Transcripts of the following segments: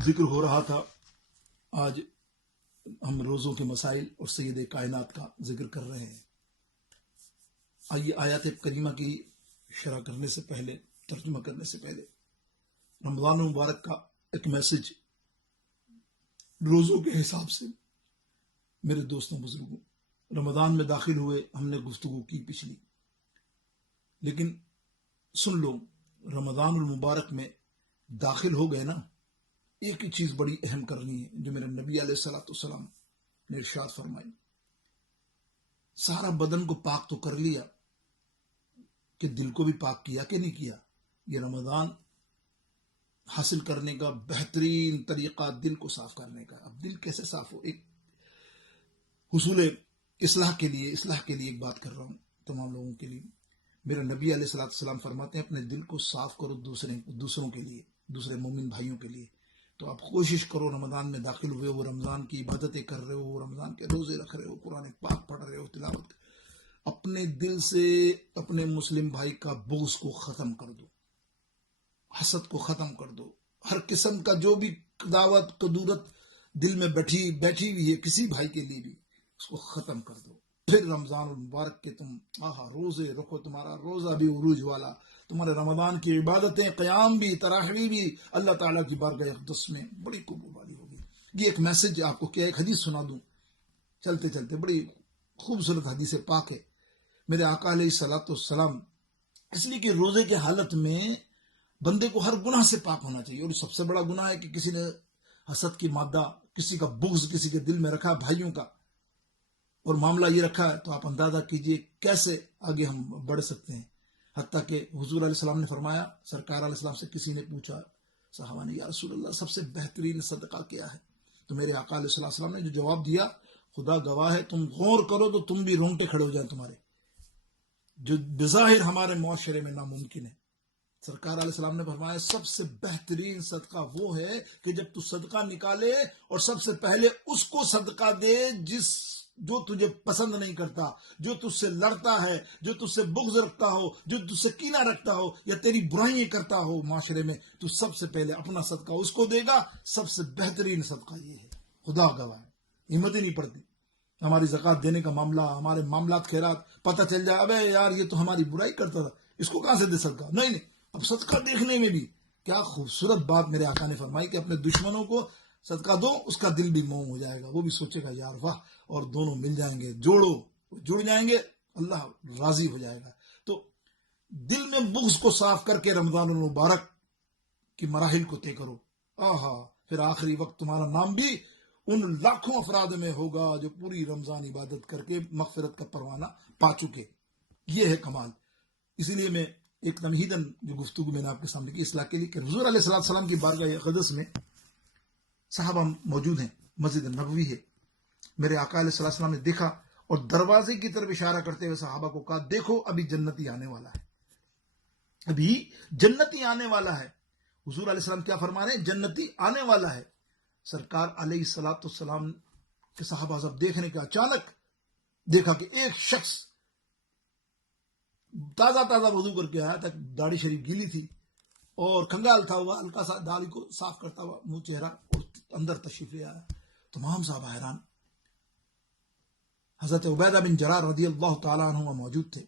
ذکر ہو رہا تھا، آج ہم روزوں کے مسائل اور سید کائنات کا ذکر کر رہے ہیں۔ آئیے آیات کریمہ کی شرح کرنے سے پہلے، ترجمہ کرنے سے پہلے، رمضان مبارک کا ایک میسج روزوں کے حساب سے۔ میرے دوستوں بزرگوں، رمضان میں داخل ہوئے، ہم نے گفتگو کی پچھلی، لیکن سن لو، رمضان المبارک میں داخل ہو گئے نا، ایک ہی چیز بڑی اہم کرنی ہے جو میرے نبی علیہ السلام نے ارشاد فرمائی۔ سارا بدن کو پاک تو کر لیا، کہ دل کو بھی پاک کیا کہ نہیں کیا؟ یہ رمضان حاصل کرنے کا بہترین طریقہ دل کو صاف کرنے کا۔ اب دل کیسے صاف ہو؟ ایک حصول اصلاح کے لیے ایک بات کر رہا ہوں تمام لوگوں کے لیے۔ میرے نبی علیہ السلام فرماتے ہیں اپنے دل کو صاف کرو دوسروں کے لیے، دوسرے مومن بھائیوں کے لیے۔ تو آپ کوشش کرو، رمضان میں داخل ہوئے ہو، رمضان کی عبادتیں کر رہے ہو، رمضان کے روزے رکھ رہے ہو، قرآن پاک پڑھ رہے ہو، تلاوت، اپنے دل سے اپنے مسلم بھائی کا بغض کو ختم کر دو، حسد کو ختم کر دو۔ ہر قسم کا جو بھی عداوت قدورت دل میں بیٹھی ہوئی ہے کسی بھائی کے لیے بھی، اس کو ختم کر دو۔ پھر رمضان المبارک کے تم روزے رکھو، تمہارا روزہ بھی عروج والا، تمہارے رمضان کی عبادتیں، قیام بھی، تراویح بھی اللہ تعالیٰ کی بارگاہ اقدس میں بڑی قبول والی ہوگی۔ یہ ایک میسج آپ کو، کیا ایک حدیث سنا دوں چلتے چلتے، بڑی خوبصورت حدیث پاک ہے میرے آقا علیہ الصلوۃ والسلام، اس لیے کہ روزے کی حالت میں بندے کو ہر گناہ سے پاک ہونا چاہیے۔ اور سب سے بڑا گناہ ہے کہ کسی نے حسد کی مادہ، کسی کا بغض کسی کے دل میں رکھا، بھائیوں کا، اور معاملہ یہ رکھا ہے، تو آپ اندازہ کیجئے کیسے آگے ہم بڑھ سکتے ہیں۔ حتیٰ کہ حضور علیہ السلام نے فرمایا، سرکار علیہ السلام سے کسی نے پوچھا، صحابہ نے، یا رسول اللہ سب سے بہترین صدقہ کیا ہے؟ تو میرے آقا علیہ السلام نے جو جواب دیا، خدا گواہ ہے، تم غور کرو تو تم بھی رونگٹے کھڑے ہو جائیں تمہارے، جو بظاہر ہمارے معاشرے میں ناممکن ہے۔ سرکار علیہ السلام نے فرمایا سب سے بہترین صدقہ وہ ہے کہ جب تو صدقہ نکالے اور سب سے پہلے اس کو صدقہ دے جو تجھے پسند نہیں کرتا، جو تجھ سے لڑتا ہے، جو تجھ سے بغض رکھتا ہو، جو تجھ سے کینہ رکھتا ہو یا تیری برائیاں کرتا ہو معاشرے میں، تو سب سے پہلے اپنا صدقہ اس کو دے گا۔ سب سے بہترین صدقہ یہ ہے، خدا گواہ ہے۔ ہمت ہی نہیں پڑتی ہماری زکوٰۃ دینے کا معاملہ، ہمارے معاملات خیرات پتہ چل جائے، ابے یار یہ تو ہماری برائی کرتا تھا، اس کو کہاں سے دے صدقہ؟ نہیں، اب صدقہ دیکھنے میں بھی کیا خوبصورت بات میرے آقا نے فرمائی کہ اپنے دشمنوں کو صدقہ دو، اس کا دل بھی موم ہو جائے گا، وہ بھی سوچے گا یار واہ، اور دونوں مل جائیں گے، جڑ جائیں گے، اللہ راضی ہو جائے گا۔ تو دل میں بغض کو صاف کر کے رمضان المبارک کی مراحل کو طے کرو، پھر آخری وقت تمہارا نام بھی ان لاکھوں افراد میں ہوگا جو پوری رمضان عبادت کر کے مغفرت کا پروانہ پا چکے۔ یہ ہے کمال۔ اسی لیے میں ایک تمہیدن جو گفتگو میں نے آپ کے سامنے کی اصلاح کے لیے، کہ حضور علیہ السلام کی بارگاہ اقدس میں صحابہ موجود ہیں، مسجد نبوی ہے، میرے آقا علیہ السلام نے دیکھا اور دروازے کی طرف اشارہ کرتے ہوئے صحابہ کو کہا، دیکھو ابھی جنتی آنے والا ہے، ابھی جنتی آنے والا ہے۔ حضور علیہ السلام کیا فرما رہے ہیں؟ جنتی آنے والا ہے۔ سرکار علیہ السلام کے صحابہ سب دیکھنے کے اچانک دیکھا کہ ایک شخص تازہ وضو کر کے آیا تھا، داڑھی شریف گیلی تھی اور کنگال تھا ہوا، ہلکا سا داڑھی کو صاف کرتا ہوا منہ چہرہ، اور اندر تشریف لے آیا۔ تمام صحابہ حیران۔ حضرت عبیدہ بن جراح رضی اللہ تعالیٰ عنہ موجود تھے۔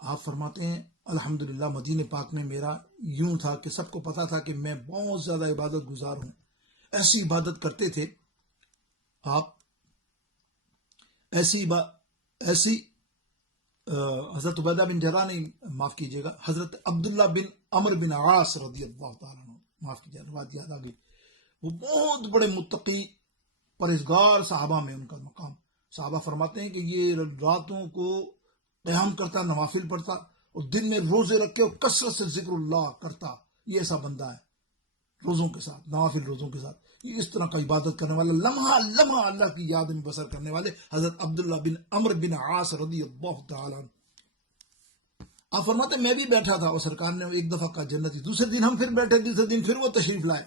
آپ فرماتے ہیں الحمدللہ مدینہ پاک میں میرا یوں تھا کہ سب کو پتا تھا کہ میں بہت زیادہ عبادت گزار ہوں، ایسی عبادت کرتے تھے آپ، ایسی حضرت عبیدہ بن جراح نہیں، معاف کیجیے گا، حضرت عبداللہ بن عمرو بن عاص رضی اللہ تعالیٰ عنہ، معاف کیجیے گا، بات یاد آ گئی، وہ بہت بڑے متقی پرہیزگار صحابہ میں ان کا مقام۔ صحابہ فرماتے ہیں کہ یہ راتوں کو قیام کرتا، نوافل پڑھتا، اور دن میں روزے رکھ کے اور کثرت سے ذکر اللہ کرتا۔ یہ ایسا بندہ ہے، روزوں کے ساتھ، نوافل روزوں کے ساتھ، یہ اس طرح کا عبادت کرنے والا، لمحہ اللہ کی یاد میں بسر کرنے والے حضرت عبداللہ بن عمرو بن عاص رضی اللہ تعالیٰ عنہ۔ آپ فرماتے میں بھی بیٹھا تھا اور سرکار نے ایک دفعہ کہا جنتی، دوسرے دن ہم پھر بیٹھے، تیسرے دن پھر وہ تشریف لائے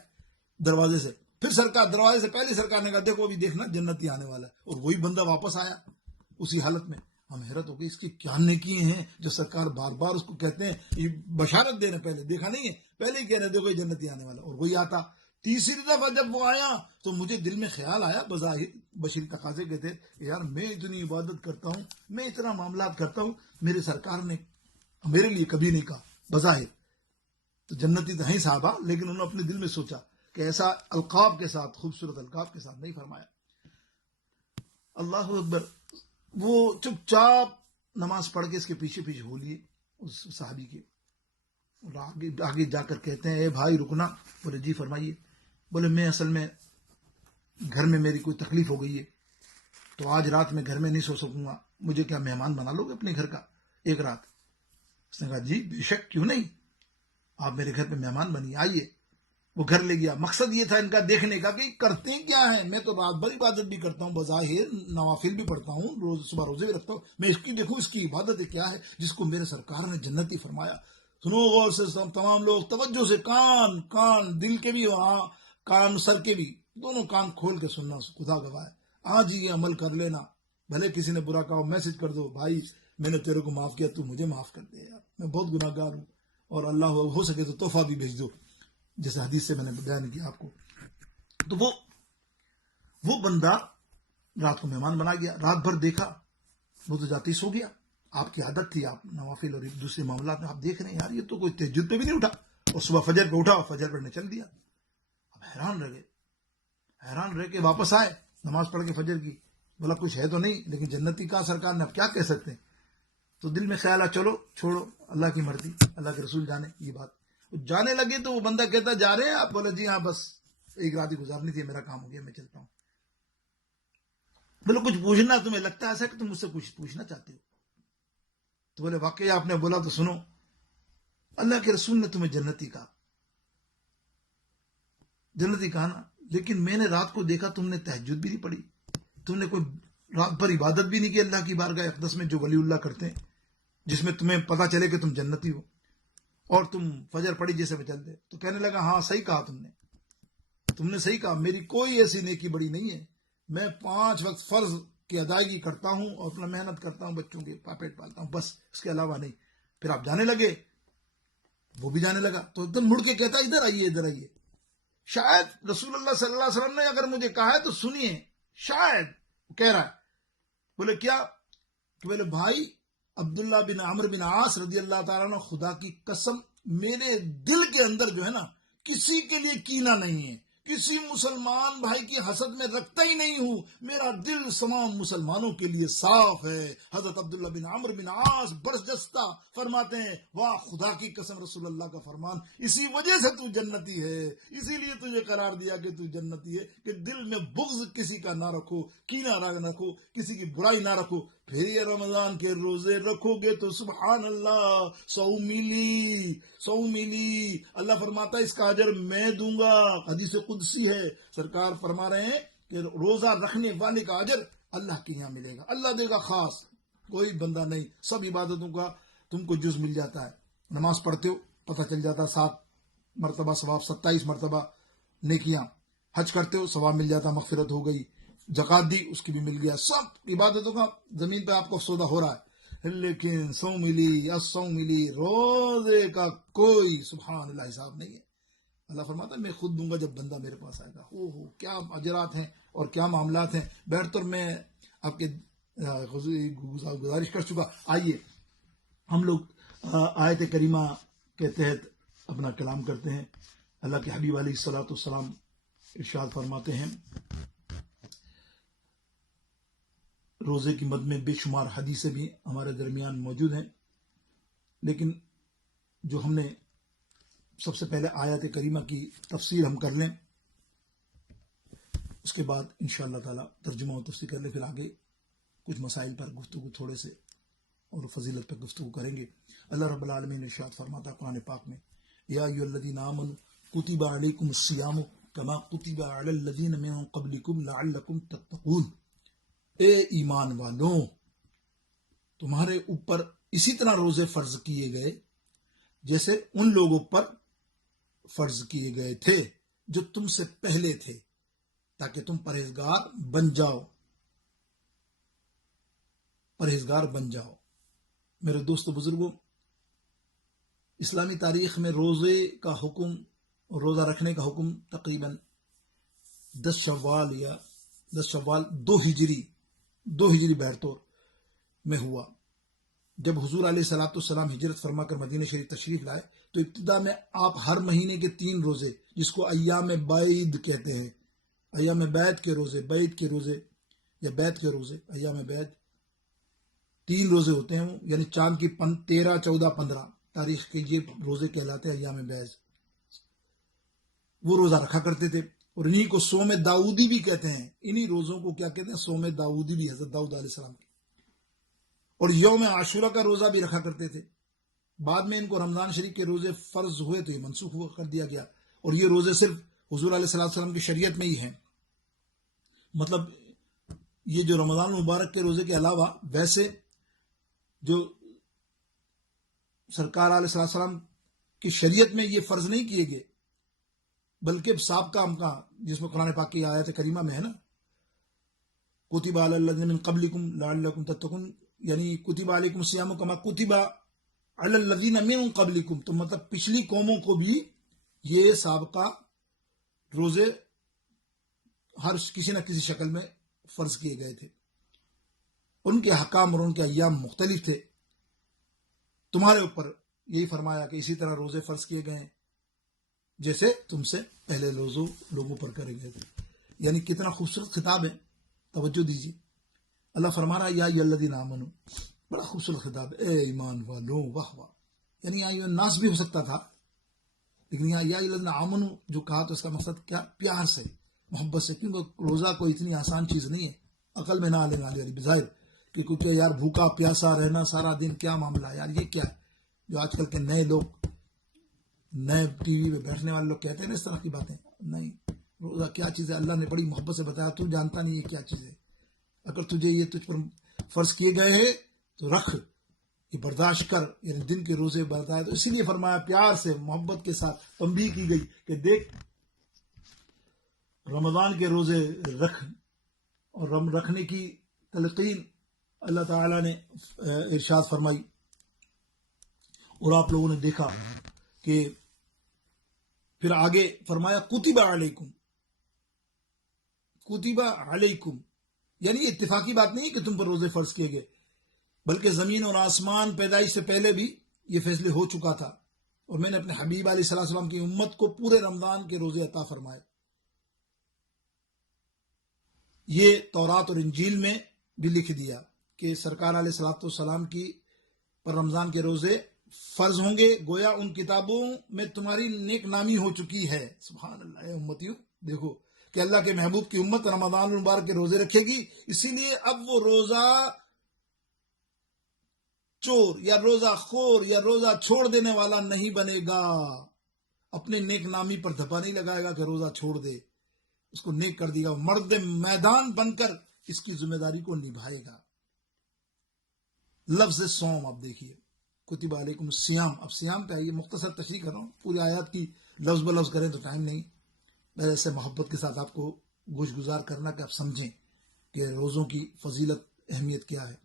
دروازے سے، پھر سرکار دروازے سے پہلے سرکار نے کہا دیکھو ابھی دیکھنا جنتی آنے والا ہے، اور وہی بندہ واپس آیا اسی حالت میں۔ ہم حیرت ہو گئی اس کی کیا نیکی ہیں جو سرکار بار بار اس کو کہتے ہیں، یہ بشارت دے رہے، پہلے دیکھا نہیں ہے، پہلے ہی کہہ رہے دیکھو یہ جنتی آنے والا، اور وہی آتا۔ تیسری دفعہ جب وہ آیا تو مجھے دل میں خیال آیا، بظاہر بشیر تقاضے کے تھے کہ یار میں اتنی عبادت کرتا ہوں، میں اتنا معاملات کرتا ہوں، میرے سرکار نے میرے لیے کبھی نہیں کہا، بظاہر تو جنتی تو ہیں صحابہ، لیکن انہوں نے اپنے دل میں سوچا کہ ایسا القاب کے ساتھ، خوبصورت القاب کے ساتھ نہیں فرمایا۔ اللہ اکبر۔ وہ چپ چاپ نماز پڑھ کے اس کے پیچھے پیچھے ہو لیے اس صحابی کے، اور آگے جا کر کہتے ہیں اے بھائی رکنا۔ بولے جی فرمائیے۔ بولے میں اصل میں گھر میں میری کوئی تکلیف ہو گئی ہے، تو آج رات میں گھر میں نہیں سو سکوں گا، مجھے کیا مہمان بنا لو گے اپنے گھر کا ایک رات؟ اس نے کہا جی بے شک، کیوں نہیں، آپ میرے گھر پہ مہمان بنیے، آئیے۔ وہ گھر لے گیا۔ مقصد یہ تھا ان کا دیکھنے کا کہ کرتے کیا ہے۔ میں تو رات بھر عبادت بھی کرتا ہوں، بظاہر نوافل بھی پڑھتا ہوں، روز صبح روزے بھی رکھتا ہوں، میں اس کی دیکھوں اس کی عبادت کیا ہے جس کو میرے سرکار نے جنتی فرمایا۔ سنو غور سے تمام لوگ توجہ سے، کان دل کے بھی اور کان سر کے بھی، دونوں کان کھول کے سننا، خدا گواہ ہے۔ آج ہی یہ عمل کر لینا، بھلے کسی نے برا کہا میسج کر دو، بھائی میں نے تیرے کو معاف کیا، تو مجھے معاف کر دے یار، میں بہت گناہ گار ہوں، اور اللہ ہو سکے تو تحفہ بھی بھیج دو، جیسے حدیث سے میں نے بیان کیا آپ کو۔ تو وہ بندہ رات کو مہمان بنا گیا، رات بھر دیکھا، وہ تو جاتے ہی سو گیا۔ آپ کی عادت تھی، آپ نوافل اور دوسرے معاملات میں آپ دیکھ رہے ہیں یار یہ تو کوئی تہجد پہ بھی نہیں اٹھا، اور صبح فجر پہ اٹھا اور فجر پڑھنے چل دیا۔ اب حیران رہ کے واپس آئے نماز پڑھ کے فجر کی، بولا کچھ ہے تو نہیں، لیکن جنتی کا سرکار نے، اب کیا کہہ سکتے ہیں۔ تو دل میں خیال آ چلو چھوڑو، اللہ کی مرضی، اللہ کے رسول جانے یہ بات۔ جانے لگے تو وہ بندہ کہتا جا رہے ہیں آپ؟ بولا جی ہاں بس ایک رات ہی گزارنی تھی، میرا کام ہو گیا، میں چلتا ہوں۔ بولے کچھ پوچھنا تمہیں لگتا ہے ایسا کہ تم مجھ سے کچھ پوچھنا چاہتے ہو؟ تو بولے واقعی آپ نے بولا تو سنو، اللہ کے رسول نے تمہیں جنتی کہا نا، لیکن میں نے رات کو دیکھا تم نے تہجد بھی نہیں پڑھی، تم نے کوئی رات بھر عبادت بھی نہیں کی اللہ کی بارگاہ اقدس میں جو ولی اللہ کرتے ہیں، جس میں تمہیں پتا چلے کہ تم جنتی ہو، اور تم فجر پڑھی جیسے میں چل دے۔ تو کہنے لگا ہاں صحیح کہا تم نے صحیح کہا، میری کوئی ایسی نیکی بڑی نہیں ہے، میں 5 وقت فرض کی ادائیگی کرتا ہوں اور اپنا محنت کرتا ہوں، بچوں کے پیٹ پالتا ہوں، بس اس کے علاوہ نہیں۔ پھر آپ جانے لگے، وہ بھی جانے لگا، تو ایک دم مڑ کے کہتا ادھر آئیے، شاید رسول اللہ صلی اللہ علیہ وسلم نے اگر مجھے کہا ہے تو سنیے، شاید کہہ رہا ہے۔ بولے کیا؟ کہ بولے بھائی عبداللہ بن عمرو بن عاص رضی اللہ تعالیٰ عنہ، خدا کی قسم میرے دل کے اندر جو ہے نا کسی کے لیے کینہ نہیں ہے، کسی مسلمان بھائی کی حسد میں رکھتا ہی نہیں ہوں، میرا دل تمام مسلمانوں کے لیے صاف ہے۔ حضرت عبداللہ بن عمرو بن عاص برجستہ فرماتے ہیں واہ خدا کی قسم رسول اللہ کا فرمان، اسی وجہ سے تو جنتی ہے، اسی لیے تجھے قرار دیا کہ تو جنتی ہے، کہ دل میں بغض کسی کا نہ رکھو، کینہ نہ رکھو، کسی کی برائی نہ رکھو۔ پھر یہ رمضان کے روزے رکھو گے تو سبحان اللہ 100 ملی اللہ فرماتا ہے اس کا اجر میں دوں گا، حدیث قدسی ہے، سرکار فرما رہے ہیں کہ روزہ رکھنے والے کا اجر اللہ کے یہاں ملے گا، اللہ دے گا، خاص کوئی بندہ نہیں، سب عبادتوں کا تم کو جز مل جاتا ہے۔ نماز پڑھتے ہو پتہ چل جاتا 7 مرتبہ ثواب، 27 مرتبہ نیکیاں، حج کرتے ہو ثواب مل جاتا، مغفرت ہو گئی، زکات دی اس کی بھی مل گیا، سب عبادتوں کا زمین پہ آپ کو سودا ہو رہا ہے، لیکن 100 ملی روزے کا کوئی سبحان اللہ حساب نہیں ہے۔ اللہ فرماتا ہے میں خود دوں گا جب بندہ میرے پاس آئے گا۔ کیا اجرات ہیں اور کیا معاملات ہیں، بیٹھ کر میں آپ کے گزارش کر چکا۔ آئیے ہم لوگ آیت کریمہ کے تحت اپنا کلام کرتے ہیں۔ اللہ کے حبیب علیہ الصلوۃ والسلام ارشاد فرماتے ہیں، روزے کی مد میں بے شمار حدیثیں بھی ہمارے درمیان موجود ہیں، لیکن جو ہم نے سب سے پہلے آیت کریمہ کی تفسیر ہم کر لیں، اس کے بعد انشاءاللہ تعالی ترجمہ و تفسیر کر لیں، پھر آگے کچھ مسائل پر گفتگو تھوڑے سے اور فضیلت پر گفتگو کریں گے۔ اللہ رب العالمین ارشاد فرماتا قرآن پاک میں، یا ایھا الذین آمنوا کتب علیکم الصیام کما کتب علی الذین من قبلکم لعلکم تتقون، اے ایمان والوں تمہارے اوپر اسی طرح روزے فرض کیے گئے جیسے ان لوگوں پر فرض کیے گئے تھے جو تم سے پہلے تھے، تاکہ تم پرہیزگار بن جاؤ۔ میرے دوستو بزرگوں، اسلامی تاریخ میں روزے کا حکم اور روزہ رکھنے کا حکم تقریباً 10 شوال یا 10 شوال 2 ہجری بہرطور میں ہوا. جب حضور علیہ الصلوۃ والسلام ہجرت فرما کر مدینہ شریف تشریف لائے تو ابتدا میں آپ ہر مہینے کے 3 روزے، جس کو ایام بید کہتے ہیں، ایام بیت کے روزے، بیت کے روزے یا بیت کے روزے، ایام بیت 3 روزے ہوتے ہیں، یعنی چاند کی 13، 14، 15 تاریخ کے یہ روزے کہلاتے ہیں ایام بیت. وہ روزہ رکھا کرتے تھے اور انہی کو صوم داؤدی بھی کہتے ہیں. انہی روزوں کو کیا کہتے ہیں؟ صوم داؤدی بھی، حضرت داؤد علیہ السلام کی. اور یوم عاشورہ کا روزہ بھی رکھا کرتے تھے. بعد میں ان کو رمضان شریف کے روزے فرض ہوئے تو یہ منسوخ کر دیا گیا، اور یہ روزے صرف حضور علیہ السلام کی شریعت میں ہی ہیں. مطلب یہ جو رمضان المبارک کے روزے کے علاوہ ویسے جو سرکار علیہ السلام کی شریعت میں یہ فرض نہیں کیے گئے، بلکہ سابقہ ہم کا، جس میں قرآن پاک کی آیت کریمہ میں ہے نا، کتب علی الذین من قبلکم لعلکم تتقون، یعنی کتب علیکم الصیام کما کتب علی الذین من قبلکم. تو مطلب پچھلی قوموں کو بھی یہ سابقہ روزے ہر کسی نہ کسی شکل میں فرض کیے گئے تھے. ان کے حکام اور ان کے ایام مختلف تھے. تمہارے اوپر یہی فرمایا کہ اسی طرح روزے فرض کیے گئے ہیں جیسے تم سے پہلے لوگوں پر کرے گئے تھے. یعنی کتنا خوبصورت خطاب ہے، توجہ دیجیے. اللہ فرما رہا ہے یا ایھا الذین آمنو، بڑا خوبصورت خطاب ہے، اے ایمان والوں. واہ واہ. یعنی یا الناس بھی ہو سکتا تھا، لیکن یا ایھا الذین آمنو جو کہا تو اس کا مقصد کیا؟ پیار سے، محبت سے. کیونکہ روزہ کوئی اتنی آسان چیز نہیں ہے، عقل میں نہ آنے والی بظاہر کہ کچھ یار بھوکا پیاسا رہنا سارا دن، کیا معاملہ ہے یار، یہ کیا ہے؟ جو آج کل کے نئے لوگ، نئے ٹی وی پہ بیٹھنے والے لوگ کہتے ہیں نا اس طرح کی باتیں. نہیں، روزہ کیا چیز ہے اللہ نے بڑی محبت سے بتایا. تو جانتا نہیں یہ کیا چیز ہے. اگر تجھے یہ تجھ پر فرض کیے گئے ہیں تو رکھ، یہ برداشت کر. یعنی دن کے روزے برداشت. تو اسی لیے فرمایا پیار سے، محبت کے ساتھ تنبیہ کی گئی کہ دیکھ رمضان کے روزے رکھ. اور رکھنے کی تلقین اللہ تعالیٰ نے ارشاد فرمائی. اور آپ لوگوں نے دیکھا کہ پھر آگے فرمایا کتب علیکم، کتب علیکم. یعنی یہ اتفاقی بات نہیں ہے کہ تم پر روزے فرض کیے گئے، بلکہ زمین اور آسمان پیدائش سے پہلے بھی یہ فیصلے ہو چکا تھا. اور میں نے اپنے حبیب علیہ السلام کی امت کو پورے رمضان کے روزے عطا فرمائے. یہ تورات اور انجیل میں بھی لکھ دیا کہ سرکار علیہ الصلوۃ والسلام کی پر رمضان کے روزے فرض ہوں گے، گویا ان کتابوں میں تمہاری نیک نامی ہو چکی ہے. سبحان اللہ. اے امتیوں، دیکھو کہ اللہ کے محبوب کی امت رمضان المبارک کے روزے رکھے گی، اسی لیے اب وہ روزہ چور یا روزہ خور یا روزہ چھوڑ دینے والا نہیں بنے گا. اپنے نیک نامی پر دھپا نہیں لگائے گا کہ روزہ چھوڑ دے، اس کو نیک کر دے گا. مرد میدان بن کر اس کی ذمہ داری کو نبھائے گا. لفظ سوم اب دیکھیے، کتب علیکم الصیام. اب سیام پہ آئیے، مختصر تشریح کر رہا ہوں، پوری آیات کی لفظ بلفظ کریں تو ٹائم نہیں. ایسے محبت کے ساتھ آپ کو گوش گزار کرنا کہ آپ سمجھیں کہ روزوں کی فضیلت، اہمیت کیا ہے.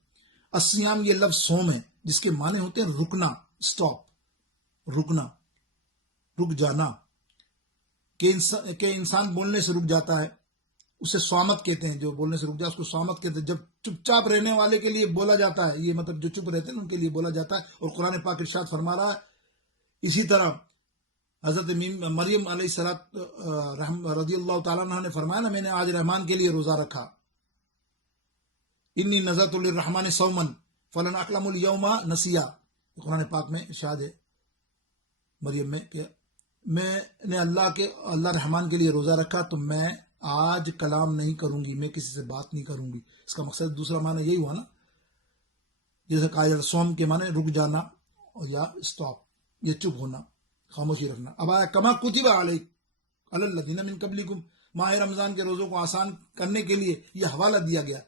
الصیام یہ لفظ سوم ہے، جس کے معنی ہوتے ہیں رکنا، سٹاپ، رکنا، رک جانا. کہ انسان بولنے سے رک جاتا ہے، اسے سوامت کہتے ہیں. جو بولنے سے رک جائے اس کو سوامت کہتے ہیں. جب چپ چاپ رہنے والے کے لیے بولا جاتا ہے، یہ مطلب جو چپ رہتے ہیں ان کے لیے بولا جاتا ہے. اور قرآن پاک ارشاد فرما رہا ہے. اسی طرح حضرت مریم علیہ السلام رضی اللہ تعالیٰ عنہ نے فرمایا نا، میں نے آج رحمان کے لیے روزہ رکھا. انی نذرت للرحمن صوما فلن اکلم الیوم نسیا. قرآن پاک میں ارشاد ہے مریم میں کہ میں نے اللہ رحمان کے لیے روزہ رکھا تو میں آج کلام نہیں کروں گی، میں کسی سے بات نہیں کروں گی. اس کا مقصد دوسرا معنی یہی ہوا نا، جیسے کہا سوم کے معنی رک جانا اور یا اسٹاپ، یہ چپ ہونا، خاموشی رکھنا. اب آیا کما کتب علی الذین من قبلکم. ماہ رمضان کے روزوں کو آسان کرنے کے لیے یہ حوالہ دیا گیا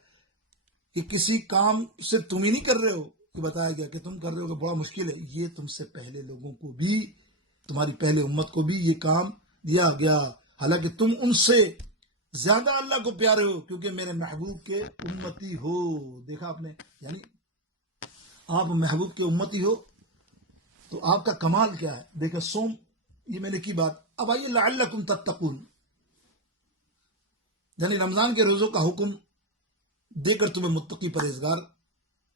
کہ کسی کام سے تم ہی نہیں کر رہے ہو، کہ بتایا گیا کہ تم کر رہے ہو کہ بڑا مشکل ہے. یہ تم سے پہلے لوگوں کو بھی، تمہاری پہلے امت کو بھی یہ کام دیا گیا، حالانکہ تم ان سے زیادہ اللہ کو پیارے ہو کیونکہ میرے محبوب کے امتی ہو. دیکھا آپ نے، یعنی آپ محبوب کے امتی ہو تو آپ کا کمال کیا ہے. دیکھیں سوم یہ میں نے کی بات. اب آئیے لعلکم تتقون، یعنی رمضان کے روزوں کا حکم دے کر تمہیں متقی پرہیزگار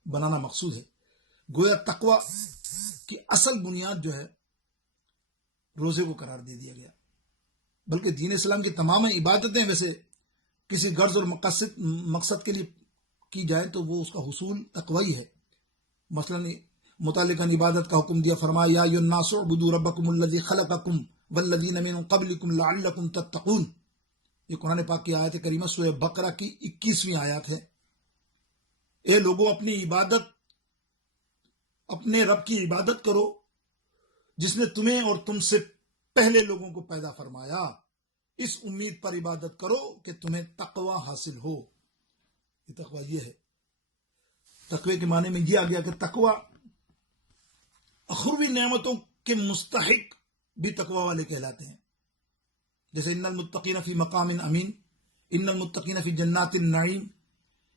بنانا مقصود ہے. گویا تقوی کی اصل بنیاد جو ہے روزے کو قرار دے دیا گیا. بلکہ دین اسلام کی تمام عبادتیں ویسے کسی غرض اور مقصد کے لیے کی جائیں تو وہ اس کا حصول تقوی ہے. مثلا متعلقاً عبادت کا حکم دیا، فرمایا یا ایھا الناس اعبدوا ربکم الذی خلقکم والذین من قبلکم لعلکم تتقون. یہ قرآن پاک کی آیت کریمہ سورہ بقرہ کی 21ویں آیات ہے. اے لوگوں، اپنی عبادت، اپنے رب کی عبادت کرو جس نے تمہیں اور تم سے پہلے لوگوں کو پیدا فرمایا. اس امید پر عبادت کرو کہ تمہیں تقوی حاصل ہو. یہ تقوی یہ ہے. تقوی کے معنی میں یہ آ گیا کہ تقوی اخروی نعمتوں کے مستحق بھی تقوی والے کہلاتے ہیں. جیسے ان المتقین فی مقام امین، ان المتقین فی جنات النعیم.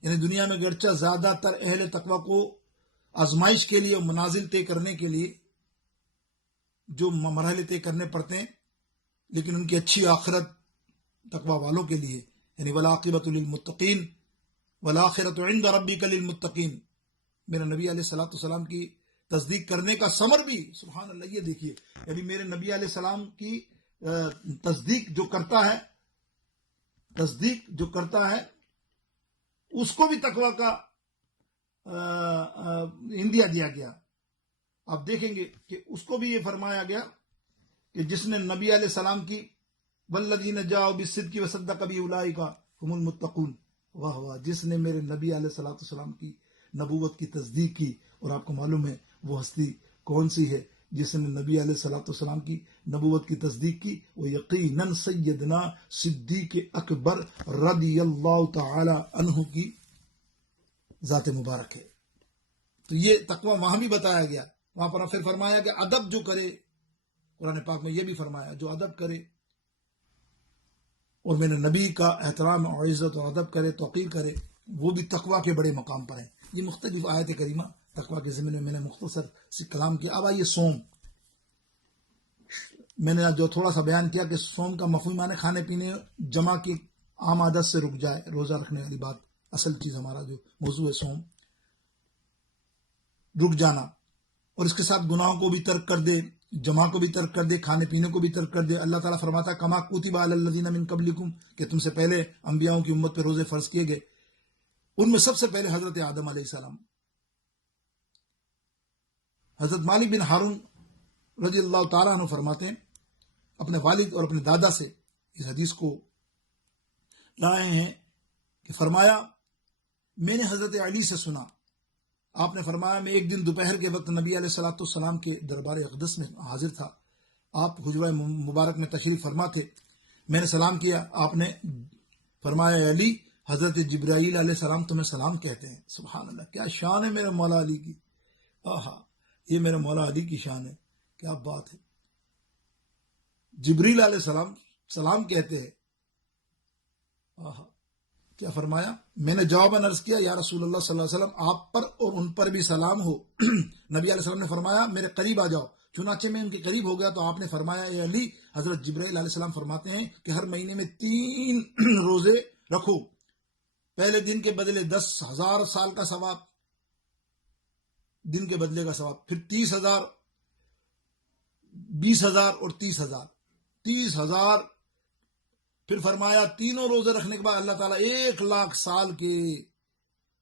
یعنی دنیا میں گرچہ زیادہ تر اہل تقوی کو آزمائش کے لیے اور منازل طے کرنے کے لیے جو مرحلے طے کرنے پڑتے ہیں، لیکن ان کی اچھی آخرت تقوی والوں کے لیے. یعنی والعاقبۃ للمتقین والآخرۃ عند ربک للمتقین. میرے نبی علیہ الصلوۃ والسلام کی تصدیق کرنے کا ثمر بھی، سبحان اللہ، یہ دیکھیے، یعنی میرے نبی علیہ السلام کی تصدیق جو کرتا ہے اس کو بھی تقوی کا اندیا دیا گیا. آپ دیکھیں گے کہ اس کو بھی یہ فرمایا گیا کہ جس نے نبی علیہ السلام کی والذین جاءوا بالصدق وصدق بہ اولئک ھم المتقون. واہ واہ، جس نے میرے نبی علیہ الصلوۃ والسلام کی نبوت کی تصدیق کی. اور آپ کو معلوم ہے وہ ہستی کون سی ہے جس نے نبی علیہ الصلوۃ والسلام کی نبوت کی تصدیق کی؟ وہ یقیناً سیدنا صدیق اکبر رضی اللہ تعالی عنہ کی ذات مبارک ہے. تو یہ تقوی وہاں بھی بتایا گیا. وہاں پر پھر فرمایا کہ ادب جو کرے، قرآن پاک میں یہ بھی فرمایا جو ادب کرے اور میرے نبی کا احترام اور عزت اور ادب کرے، توقیر کرے، وہ بھی تقوی کے بڑے مقام پر ہیں. یہ مختلف آیت کریمہ تقوی کے ضمن میں نے مختصر سے کلام کیا. اب آئیے صوم. میں نے جو تھوڑا سا بیان کیا کہ صوم کا مفہوم معنی کھانے پینے جمع کی عام عادت سے رک جائے، روزہ رکھنے والی بات. اصل چیز ہمارا جو موضوع ہے صوم، رک جانا، اور اس کے ساتھ گناہوں کو بھی ترک کر دے، جمع کو بھی ترک کر دے، کھانے پینے کو بھی ترک کر دے. اللہ تعالیٰ فرماتا ہے کما کتب علی الذین من قبلکم، کہ تم سے پہلے انبیاؤں کی امت پہ روزے فرض کیے گئے. ان میں سب سے پہلے حضرت آدم علیہ السلام. حضرت مالک بن ہارون رضی اللہ تعالیٰ عنہ فرماتے ہیں اپنے والد اور اپنے دادا سے اس حدیث کو لائے ہیں کہ فرمایا میں نے حضرت علی سے سنا، آپ نے فرمایا میں ایک دن دوپہر کے وقت نبی علیہ الصلوۃ والسلام کے دربار اقدس میں حاضر تھا. آپ حجرہ مبارک میں تشریف فرما تھے. میں نے سلام کیا. آپ نے فرمایا علی، حضرت جبرائیل علیہ السلام تمہیں سلام کہتے ہیں. سبحان اللہ، کیا شان ہے میرے مولا علی کی. آہا، یہ میرے مولا علی کی شان ہے. کیا بات ہے، جبریل علیہ السلام سلام کہتے ہیں. آہا، کیا فرمایا؟ میں نے جواباً عرض کیا یا رسول اللہ صلی اللہ علیہ وسلم، آپ پر اور ان پر بھی سلام ہو. نبی علیہ السلام نے فرمایا میرے قریب آ جاؤ. چنانچہ میں ان کے قریب ہو گیا تو آپ نے فرمایا اے علی، حضرت جبرائیل علیہ السلام فرماتے ہیں کہ ہر مہینے میں 3 روزے رکھو. پہلے دن کے بدلے 10,000 سال کا ثواب، دن کے بدلے کا ثواب. پھر 30,000، 20,000 اور 30,000. 30,000. پھر فرمایا تینوں روزے رکھنے کے بعد اللہ تعالیٰ 1,00,000 سال کے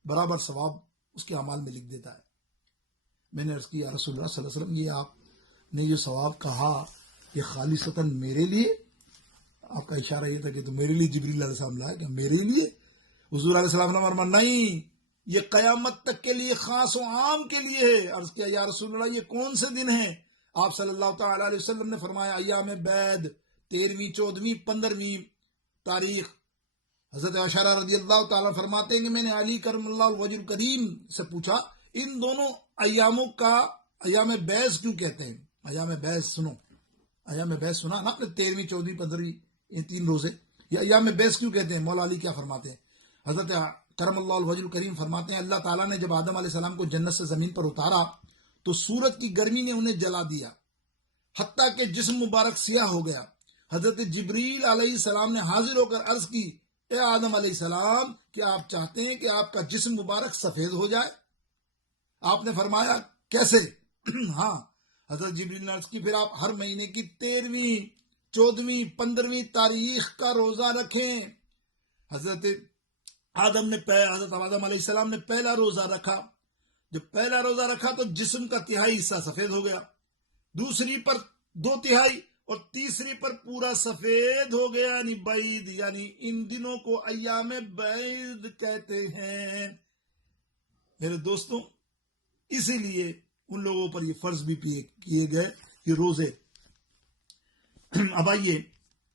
برابر ثواب اس کے اعمال میں لکھ دیتا ہے. میں نے عرض کیا یا رسول اللہ صلی اللہ علیہ وسلم، یہ آپ نے جو ثواب کہا یہ خالصتاً میرے لیے؟ آپ کا اشارہ یہ تھا کہ تو میرے لیے جبریل علیہ السلام لائے، کہ میرے لیے؟ حضور علیہ السلام نے فرمایا نہیں، یہ قیامت تک کے لیے خاص و عام کے لیے ہے. عرض کیا یا رسول اللہ یہ کون سے دن ہیں؟ آپ صلی اللہ تعالی علیہ وسلم نے فرمایا ایام بید، 13ویں، 14ویں، 15ویں تاریخ. حضرت عائشہ رضی اللہ تعالیٰ فرماتے ہیں کہ میں نے علی کرم اللہ وجہ الکریم سے پوچھا ان دونوں ایاموں کا ایام بیس کیوں کہتے ہیں؟ ایام بیس سنو، ایام بیس سنا نا آپ نے، 13ویں، 14ویں، 15ویں، یہ 3 روزے، یہ ایام بیس کیوں کہتے ہیں؟ مولا علی کیا فرماتے ہیں؟ حضرت کرم اللہ وجہ الکریم فرماتے ہیں اللہ تعالیٰ نے جب آدم علیہ السلام کو جنت سے زمین پر اتارا تو سورج کی گرمی نے انہیں جلا دیا. حتیٰ کہ جسم مبارک سیاہ ہو گیا۔ حضرت جبریل علیہ السلام نے حاضر ہو کر عرض کی، اے آدم علیہ السلام، کیا آپ چاہتے ہیں کہ آپ کا جسم مبارک سفید ہو جائے؟ آپ نے فرمایا، کیسے؟ ہاں، حضرت جبریل نے عرض کی، پھر آپ ہر مہینے کی 13ویں، 14ویں، 15ویں تاریخ کا روزہ رکھیں۔ حضرت آدم علیہ السلام نے پہلا روزہ رکھا۔ جب پہلا روزہ رکھا تو جسم کا تہائی حصہ سفید ہو گیا، دوسری پر 2/3 اور تیسری پر پورا سفید ہو گیا، یعنی بعید، یعنی ان دنوں کو ایام بعید کہتے ہیں۔ میرے دوستوں، اسی لیے ان لوگوں پر یہ فرض بھی کیے گئے کہ روزے۔ اب آئیے،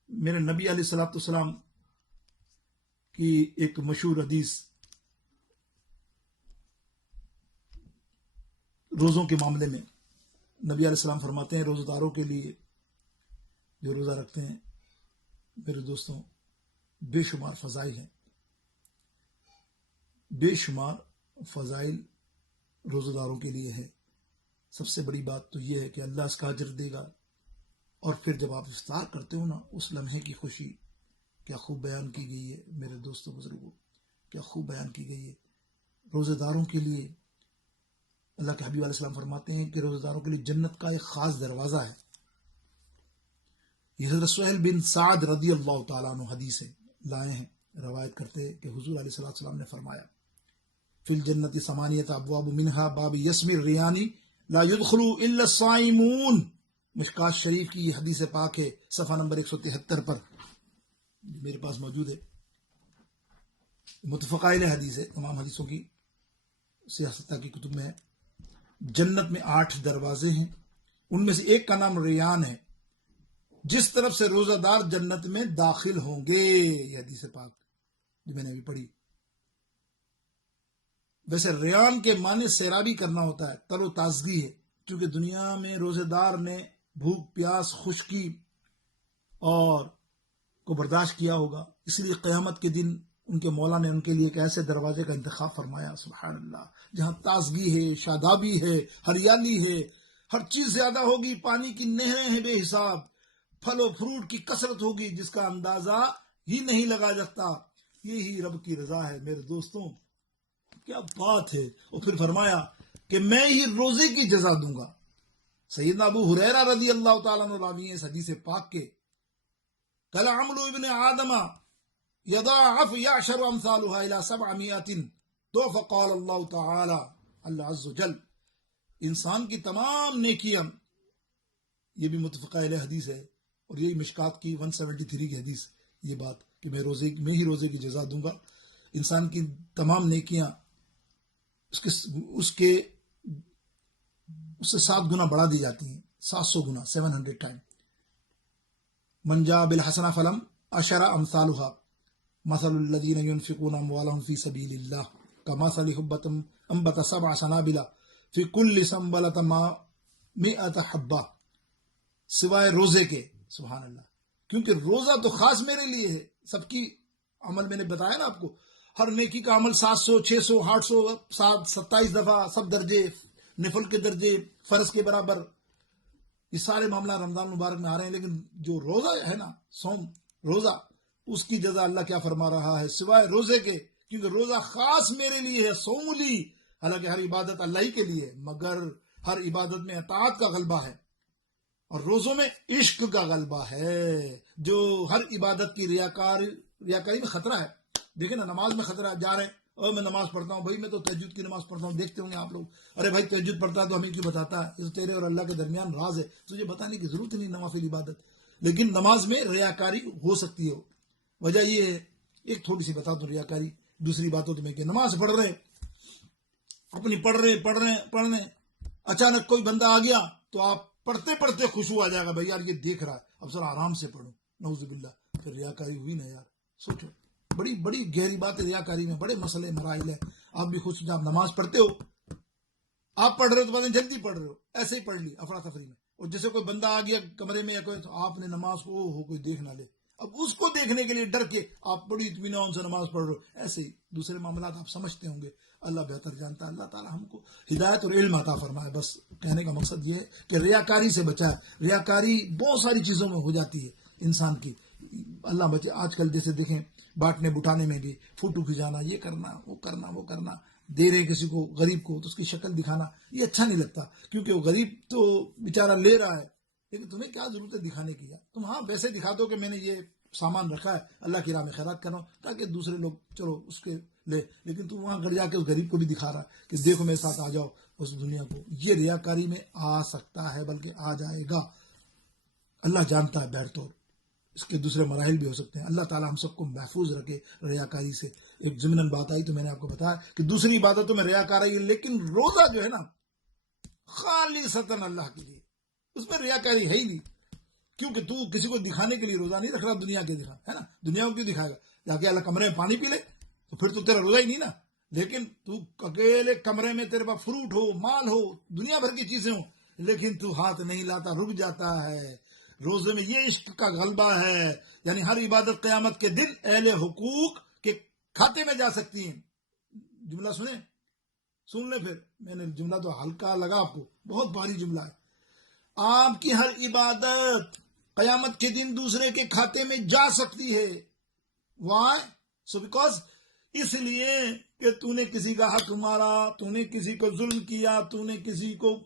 میرے نبی علیہ الصلوۃ والسلام کی ایک مشہور حدیث روزوں کے معاملے میں، نبی علیہ السلام فرماتے ہیں، روزہ داروں کے لیے جو روزہ رکھتے ہیں، میرے دوستوں، بے شمار فضائل ہیں، بے شمار فضائل روزہ داروں کے لیے ہے۔ سب سے بڑی بات تو یہ ہے کہ اللہ اس کا اجر دے گا، اور پھر جب آپ افطار کرتے ہو نا، اس لمحے کی خوشی کیا خوب بیان کی گئی ہے میرے دوستوں بزرگوں، کیا خوب بیان کی گئی ہے۔ روزہ داروں کے لیے اللہ کے حبیب علیہ السلام فرماتے ہیں کہ روزہ داروں کے لیے جنت کا ایک خاص دروازہ ہے۔ یہ حضرت سہیل بن سعد رضی اللہ تعالیٰ عنہ حدیث لائے ہیں، روایت کرتے ہیں کہ حضور علیہ السلام نے فرمایا، فی الجنت ثمانیۃ ابواب منہا باب یسم الریانی لا يدخل الا الصائمون۔ مشکات شریف کی یہ حدیث پاک ہے، صفحہ نمبر 173 پر میرے پاس موجود ہے۔ متفق علیہ حدیث ہے، تمام حدیثوں کی سیاستہ کی کتب میں ہے۔ جنت میں 8 دروازے ہیں، ان میں سے ایک کا نام ریان ہے، جس طرف سے روزہ دار جنت میں داخل ہوں گے۔ یہ حدیث پاک جو میں نے ابھی پڑھی۔ ویسے ریان کے معنی سیرابی کرنا ہوتا ہے، تر و تازگی ہے، کیونکہ دنیا میں روزہ دار نے بھوک، پیاس، خشکی اور کو برداشت کیا ہوگا، اس لیے قیامت کے دن ان کے مولا نے ان کے لیے ایک ایسے دروازے کا انتخاب فرمایا، سبحان اللہ، جہاں تازگی ہے، شادابی ہے، ہریالی ہے، ہر چیز زیادہ ہوگی، پانی کی نہریں ہیں بے حساب، پھل و فروٹ کی کثرت ہوگی جس کا اندازہ ہی نہیں لگا سکتا۔ یہی رب کی رضا ہے میرے دوستوں، کیا بات ہے۔ اور پھر فرمایا کہ میں ہی روزے کی جزا دوں گا۔ سیدنا ابو ہریرہ رضی اللہ تعالیٰ عنہ راوی ہیں اس حدیث پاک کے، قال عمل ابن آدم یضاعف یعشر امثالها الى 700 ضعف، قال اللہ تعالی، اللہ عز وجل، انسان کی تمام نیکیاں، یہ بھی متفق علیہ حدیث ہے، اور یہی مشکات کی 173 کی حدیث، یہ بات کہ میں ہی روزے کی جزا دوں گا۔ انسان کی تمام نیکیاں اس سے 7 گنا بڑھا دی جاتی ہیں، 700 گنا، 700 ٹائم۔ من جاء بالحسنہ فلم عشر امثالها مثل الذین ينفقون اموالهم فی سبیل اللہ کمثل حبۃ انبت 7 سنابل فی کل سنبلۃ 100 حبہ، سوائے روزے کے، سبحان اللہ، کیونکہ روزہ تو خاص میرے لیے ہے۔ سب کی عمل میں نے بتایا نا آپ کو، ہر نیکی کا عمل 700، 600، 800، 27 دفعہ، سب درجے، نفل کے درجے، فرض کے برابر، یہ سارے معاملہ رمضان مبارک میں آ رہے ہیں۔ لیکن جو روزہ ہے نا، صوم، روزہ، اس کی جزا اللہ کیا فرما رہا ہے، سوائے روزے کے، کیونکہ روزہ خاص میرے لیے ہے، صوم لی، حالانکہ ہر عبادت اللہ ہی کے لیے ہے، مگر ہر عبادت میں اطاعت کا غلبہ ہے، اور روزوں میں عشق کا غلبہ ہے، جو ہر عبادت کی ریاکاری میں خطرہ ہے۔ دیکھیں نا، نماز میں خطرہ ہے، جا رہے ہیں، اور میں نماز پڑھتا ہوں، بھائی میں تو تہجد کی نماز پڑھتا ہوں، دیکھتے ہوں گے آپ لوگ، ارے بھائی تہجد پڑھتا ہے تو ہمیں کیوں بتاتا ہے، یہ تو تیرے اور اللہ کے درمیان راز ہے، تجھے بتانے کی ضرورت نہیں نوافل عبادت۔ لیکن نماز میں ریاکاری ہو سکتی ہے، وجہ یہ ہے، ایک تھوڑی سی بتا دوں ریاکاری، دوسری بات ہوتی ہے کہ نماز پڑھ رہے، اپنی پڑھ رہے، اچانک کوئی بندہ آ گیا تو آپ پڑھتے پڑھتے خوشبو آ جائے گا، بھائی یار یہ دیکھ رہا ہے، اب ذرا آرام سے پڑھو، نعوذ باللہ، پھر ریاکاری ہوئی نا یار۔ سوچو، بڑی گہری بات ہے ریاکاری میں، بڑے مسئلے مراحل ہیں۔ آپ بھی خود جب نماز پڑھتے ہو، آپ پڑھ رہے ہو تو پتہ نہیں جلدی پڑھ رہے ہو، ایسے ہی پڑھ لی افراتفری میں، اور جیسے کوئی بندہ آ گیا کمرے میں یا کوئی، تو آپ نے نماز کو کوئی دیکھ نہ لے، اب اس کو دیکھنے کے لیے ڈر کے آپ بڑی اطمینان سے نماز پڑھ رہے ہو. ایسے ہی دوسرے معاملات آپ سمجھتے ہوں گے. اللہ بہتر جانتا ہے. اللہ تعالیٰ ہم کو ہدایت اور علم عطا فرمائے. بس کہنے کا مقصد یہ ہے کہ ریاکاری سے بچائے. ریاکاری بہت ساری چیزوں میں ہو جاتی ہے انسان کی. اللہ بچے. آج کل جیسے دیکھیں بانٹنے بٹانے میں بھی فوٹو کھینچانا, یہ کرنا وہ کرنا, دے رہے کسی کو غریب کو تو اس کی شکل دکھانا, یہ اچھا نہیں لگتا. کیونکہ وہ غریب تو بیچارہ لے رہا ہے, لیکن تمہیں کیا ضرورت ہے دکھانے کی. تم ہاں ویسے دکھا دو کہ میں نے یہ سامان رکھا ہے, اللہ کی راہ میں خیرات کر رہا ہوں, تاکہ دوسرے لوگ چلو اس کے لے. لیکن تم وہاں گھر جا کے اس غریب کو بھی دکھا رہا ہے کہ دیکھو میرے ساتھ آ جاؤ اس دنیا کو. یہ ریاکاری میں آ سکتا ہے, بلکہ آ جائے گا. اللہ جانتا ہے بہر طور. اس کے دوسرے مراحل بھی ہو سکتے ہیں. اللہ تعالیٰ ہم سب کو محفوظ رکھے ریاکاری سے. ایک ضمناً بات آئی تو میں نے آپ کو بتایا کہ دوسری عبادتوں میں ریاکاری ہے, لیکن روزہ جو ہے نا خالصتاً اللہ کے لیے, اس میں ریاکاری ہے ہی نہیں. کیونکہ تو کسی کو دکھانے کے لیے روزہ نہیں رکھ رہا, دنیا کے دکھا ہے نا. دنیا کو کیوں دکھائے گا؟ جا کے اللہ کمرے میں پانی پی لے تو پھر تو تیرا روزہ ہی نہیں نا. لیکن تو اکیلے کمرے میں تیرے پاس فروٹ ہو, مال ہو, دنیا بھر کی چیزیں ہوں, لیکن تو ہاتھ نہیں لاتا, رک جاتا ہے. روزے میں یہ عشق کا غلبہ ہے. یعنی ہر عبادت قیامت کے دن اہل حقوق کے کھاتے میں جا سکتی ہیں. جملہ سن لیں. پھر میں نے جملہ تو ہلکا لگا آپ کو, بہت بھاری جملہ ہے. آپ کی ہر عبادت قیامت کے دن دوسرے کے کھاتے میں جا سکتی ہے. وائی؟ سو بیکاز اس لیے کہ تو نے کسی کا حق مارا, تو نے کسی کو ظلم کیا, تو نے کسی کو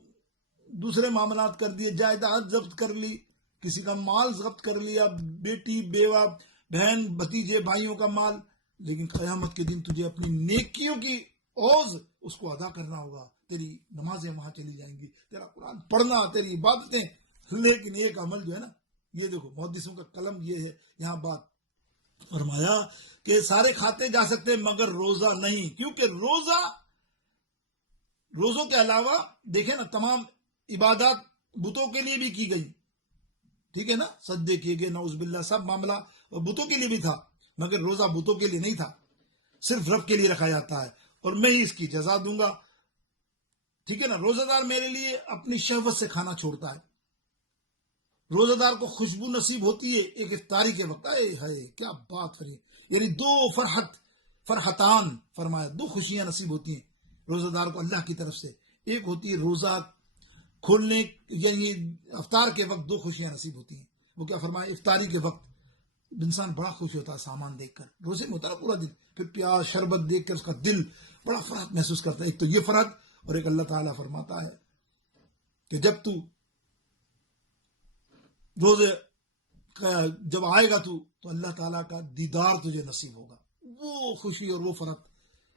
دوسرے معاملات کر دیے, جائیداد ضبط کر لی, کسی کا مال ضبط کر لیا, بیٹی بیوہ بہن بھتیجے بھائیوں کا مال. لیکن قیامت کے دن تجھے اپنی نیکیوں کی اوز اس کو ادا کرنا ہوگا. تیری نمازیں وہاں چلی جائیں گی, تیرا قرآن پڑھنا, تیری عبادتیں. لیکن ایک عمل جو ہے نا, یہ دیکھو محدثوں کا قلم یہ ہے, یہاں بات فرمایا کہ سارے کھاتے جا سکتے مگر روزہ نہیں. کیونکہ روزوں کے علاوہ دیکھیں نا تمام عبادات بتوں کے لیے بھی کی گئی. ٹھیک ہے نا, سجدے کیے گئے, نعوذ باللہ, سب معاملہ بتوں کے لیے بھی تھا, مگر روزہ بتوں کے لیے نہیں تھا, صرف رب کے لیے رکھا جاتا ہے, اور میں ہی اس کی جزا دوں گا. ٹھیک ہے نا. روزہ دار میرے لیے اپنی شہوت سے کھانا چھوڑتا ہے. روزہ دار کو خوشبو نصیب ہوتی ہے ایک افطاری کے وقت. کیا بات کری, یعنی دو فرحتان فرمایا, دو خوشیاں نصیب ہوتی ہیں روزہ دار کو اللہ کی طرف سے. ایک ہوتی ہے روزہ کھولنے, یعنی افطار کے وقت دو خوشیاں نصیب ہوتی ہیں. وہ کیا فرمایا؟ افطاری کے وقت انسان بڑا خوش ہوتا ہے سامان دیکھ کر, روزے میں ہوتا ہے پورا دن, پھر پیاز شربت دیکھ کر اس کا دل بڑا فرحت محسوس کرتا ہے. ایک تو یہ فرحت, اور ایک اللہ تعالیٰ فرماتا ہے کہ جب تو روزے جب آئے گا تو اللہ تعالیٰ کا دیدار تجھے نصیب ہوگا. وہ خوشی اور وہ فرحت,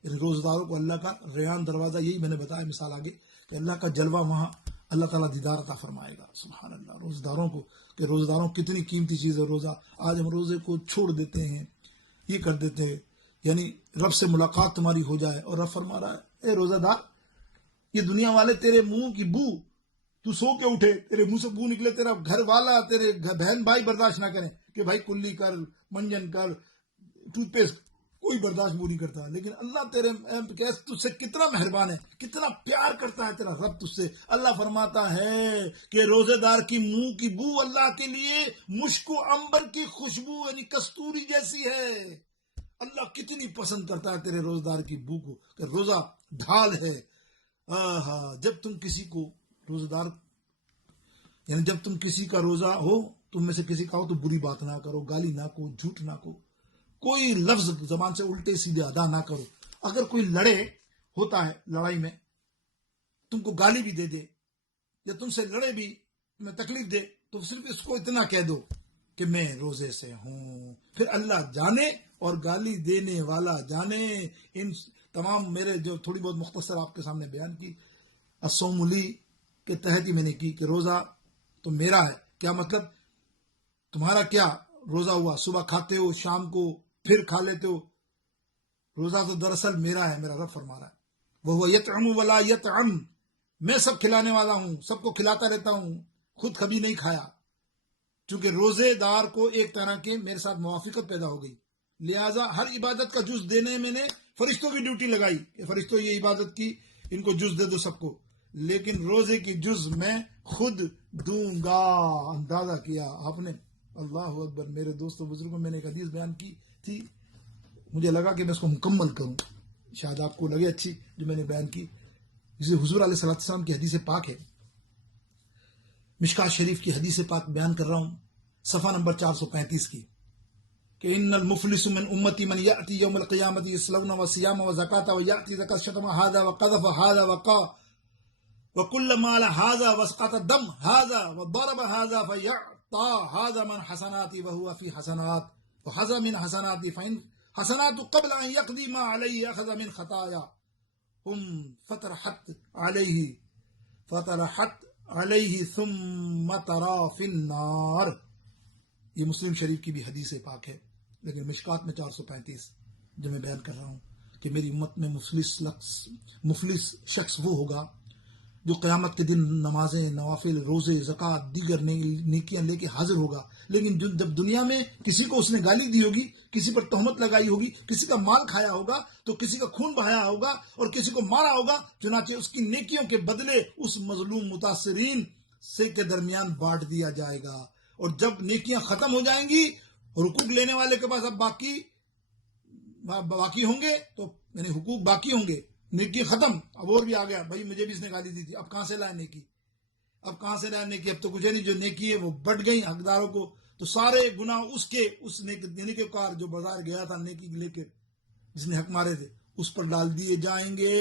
یعنی روزہ داروں کو اللہ کا ریان دروازہ, یہی میں نے بتایا مثال آگے, کہ اللہ کا جلوہ وہاں اللہ تعالیٰ دیدار عطا فرمائے گا. سبحان اللہ. روزہ داروں کو, کہ روزہ داروں کتنی قیمتی چیز ہے روزہ. آج ہم روزے کو چھوڑ دیتے ہیں, یہ کر دیتے ہیں, یعنی رب سے ملاقات تمہاری ہو جائے, اور رب فرما رہا ہے اے روزہ دار, یہ دنیا والے تیرے منہ کی بو, تو سو کے اٹھے تیرے منہ سے بو نکلے, تیرا گھر والا تیرے بہن بھائی برداشت نہ کریں کہ بھائی کلی کر, منجن کر, ٹوتھ پیسٹ, کوئی برداشت وہ نہیں کرتا. لیکن اللہ تیرے تجھ سے کتنا مہربان ہے, کتنا پیار کرتا ہے تیرا رب تجھ سے. اللہ فرماتا ہے کہ روزے دار کی منہ کی بو اللہ کے لیے مشک و عنبر کی خوشبو, یعنی کستوری جیسی ہے. اللہ کتنی پسند کرتا ہے تیرے روزہ دار کی بو کو, کہ روزہ ڈھال ہے. جب تم کسی کو روزہ دار, یعنی جب تم کسی کا روزہ ہو, تم میں سے کسی کا ہو, تو بری بات نہ کرو, گالی نہ کو, جھوٹ نہ کو, کوئی لفظ زبان سے الٹے سیدھے ادا نہ کرو. اگر کوئی لڑے ہوتا ہے, لڑائی میں تم کو گالی بھی دے دے, یا تم سے لڑے بھی, تمہیں تکلیف دے, تو صرف اس کو اتنا کہہ دو کہ میں روزے سے ہوں. پھر اللہ جانے اور گالی دینے والا جانے. ان تمام میرے جو تھوڑی بہت مختصر آپ کے سامنے بیان کی, الصوم لی کے تحت ہی میں نے کی, کہ روزہ تو میرا ہے. کیا مطلب؟ تمہارا کیا روزہ ہوا, صبح کھاتے ہو, شام کو پھر کھا لیتے ہو. روزہ تو دراصل میرا ہے, میرا رب فرما رہا ہے. وہ یطعم ولا یطعم, میں سب کھلانے والا ہوں, سب کو کھلاتا رہتا ہوں, خود کبھی نہیں کھایا. چونکہ روزے دار کو ایک طرح کے میرے ساتھ موافقت پیدا ہو گئی, لہٰذا ہر عبادت کا جز دینے میں نے فرشتوں کی ڈیوٹی لگائی کہ فرشتوں یہ عبادت کی, ان کو جز دے دو سب کو. لیکن روزے کی جز میں خود دوں گا. اندازہ کیا آپ نے, اللہ اکبر. میرے دوستوں بزرگوں، میں نے ایک حدیث بیان کی تھی، مجھے لگا کہ میں اس کو مکمل کروں، شاید آپ کو لگے اچھی جو میں نے بیان کی. جسے حضور علیہ الصلوۃ والسلام کی حدیث پاک ہے، مشکات شریف کی حدیث پاک بیان کر رہا ہوں، صفحہ نمبر 435 کی، کہ ان المفلس من امتی من یاتی یوم القیامت یصلون وصیام وزکات ویاتی زکات شتم هذا وقذف هذا وقا وكل مال هذا واسقط الدم هذا وضرب هذا فيعطى هذا من حسناتي وهو في حسنات وحظى من حسناتي فإن حسنات قبل أن يقضي ما عليه أخذ من خطايا فطرحت عليه ثم ترى في النار. یہ مسلم شریف کی بھی حدیث پاک ہے، لیکن مشکات میں 435 جو میں بیان کر رہا ہوں کہ میری امت میں مفلس شخص وہ ہوگا جو قیامت کے دن نمازیں، نوافل، روزے، زکوٰۃ، دیگر نیکیاں لے کے حاضر ہوگا، لیکن جب دنیا میں کسی کو اس نے گالی دی ہوگی، کسی پر تہمت لگائی ہوگی، کسی کا مال کھایا ہوگا، تو کسی کا خون بہایا ہوگا اور کسی کو مارا ہوگا، چنانچہ اس کی نیکیوں کے بدلے اس مظلوم متاثرین سے کے درمیان بانٹ دیا جائے گا. اور جب نیکیاں ختم ہو جائیں گی، حقوق لینے والے کے پاس اب باقی ہوں گے، تو یعنی حقوق باقی ہوں گے، نیکی ختم. اب اور بھی آ گیا، بھائی مجھے بھی اس نے گالی دی تھی، اب کہاں سے لائے نیکی، اب تو کچھ نہیں، جو نیکی ہے وہ بٹ گئی حقداروں کو، تو سارے گناہ اس نیکی کار جو بازار گیا تھا نیکی لے کے، جس نے حق مارے تھے، اس پر ڈال دیے جائیں گے.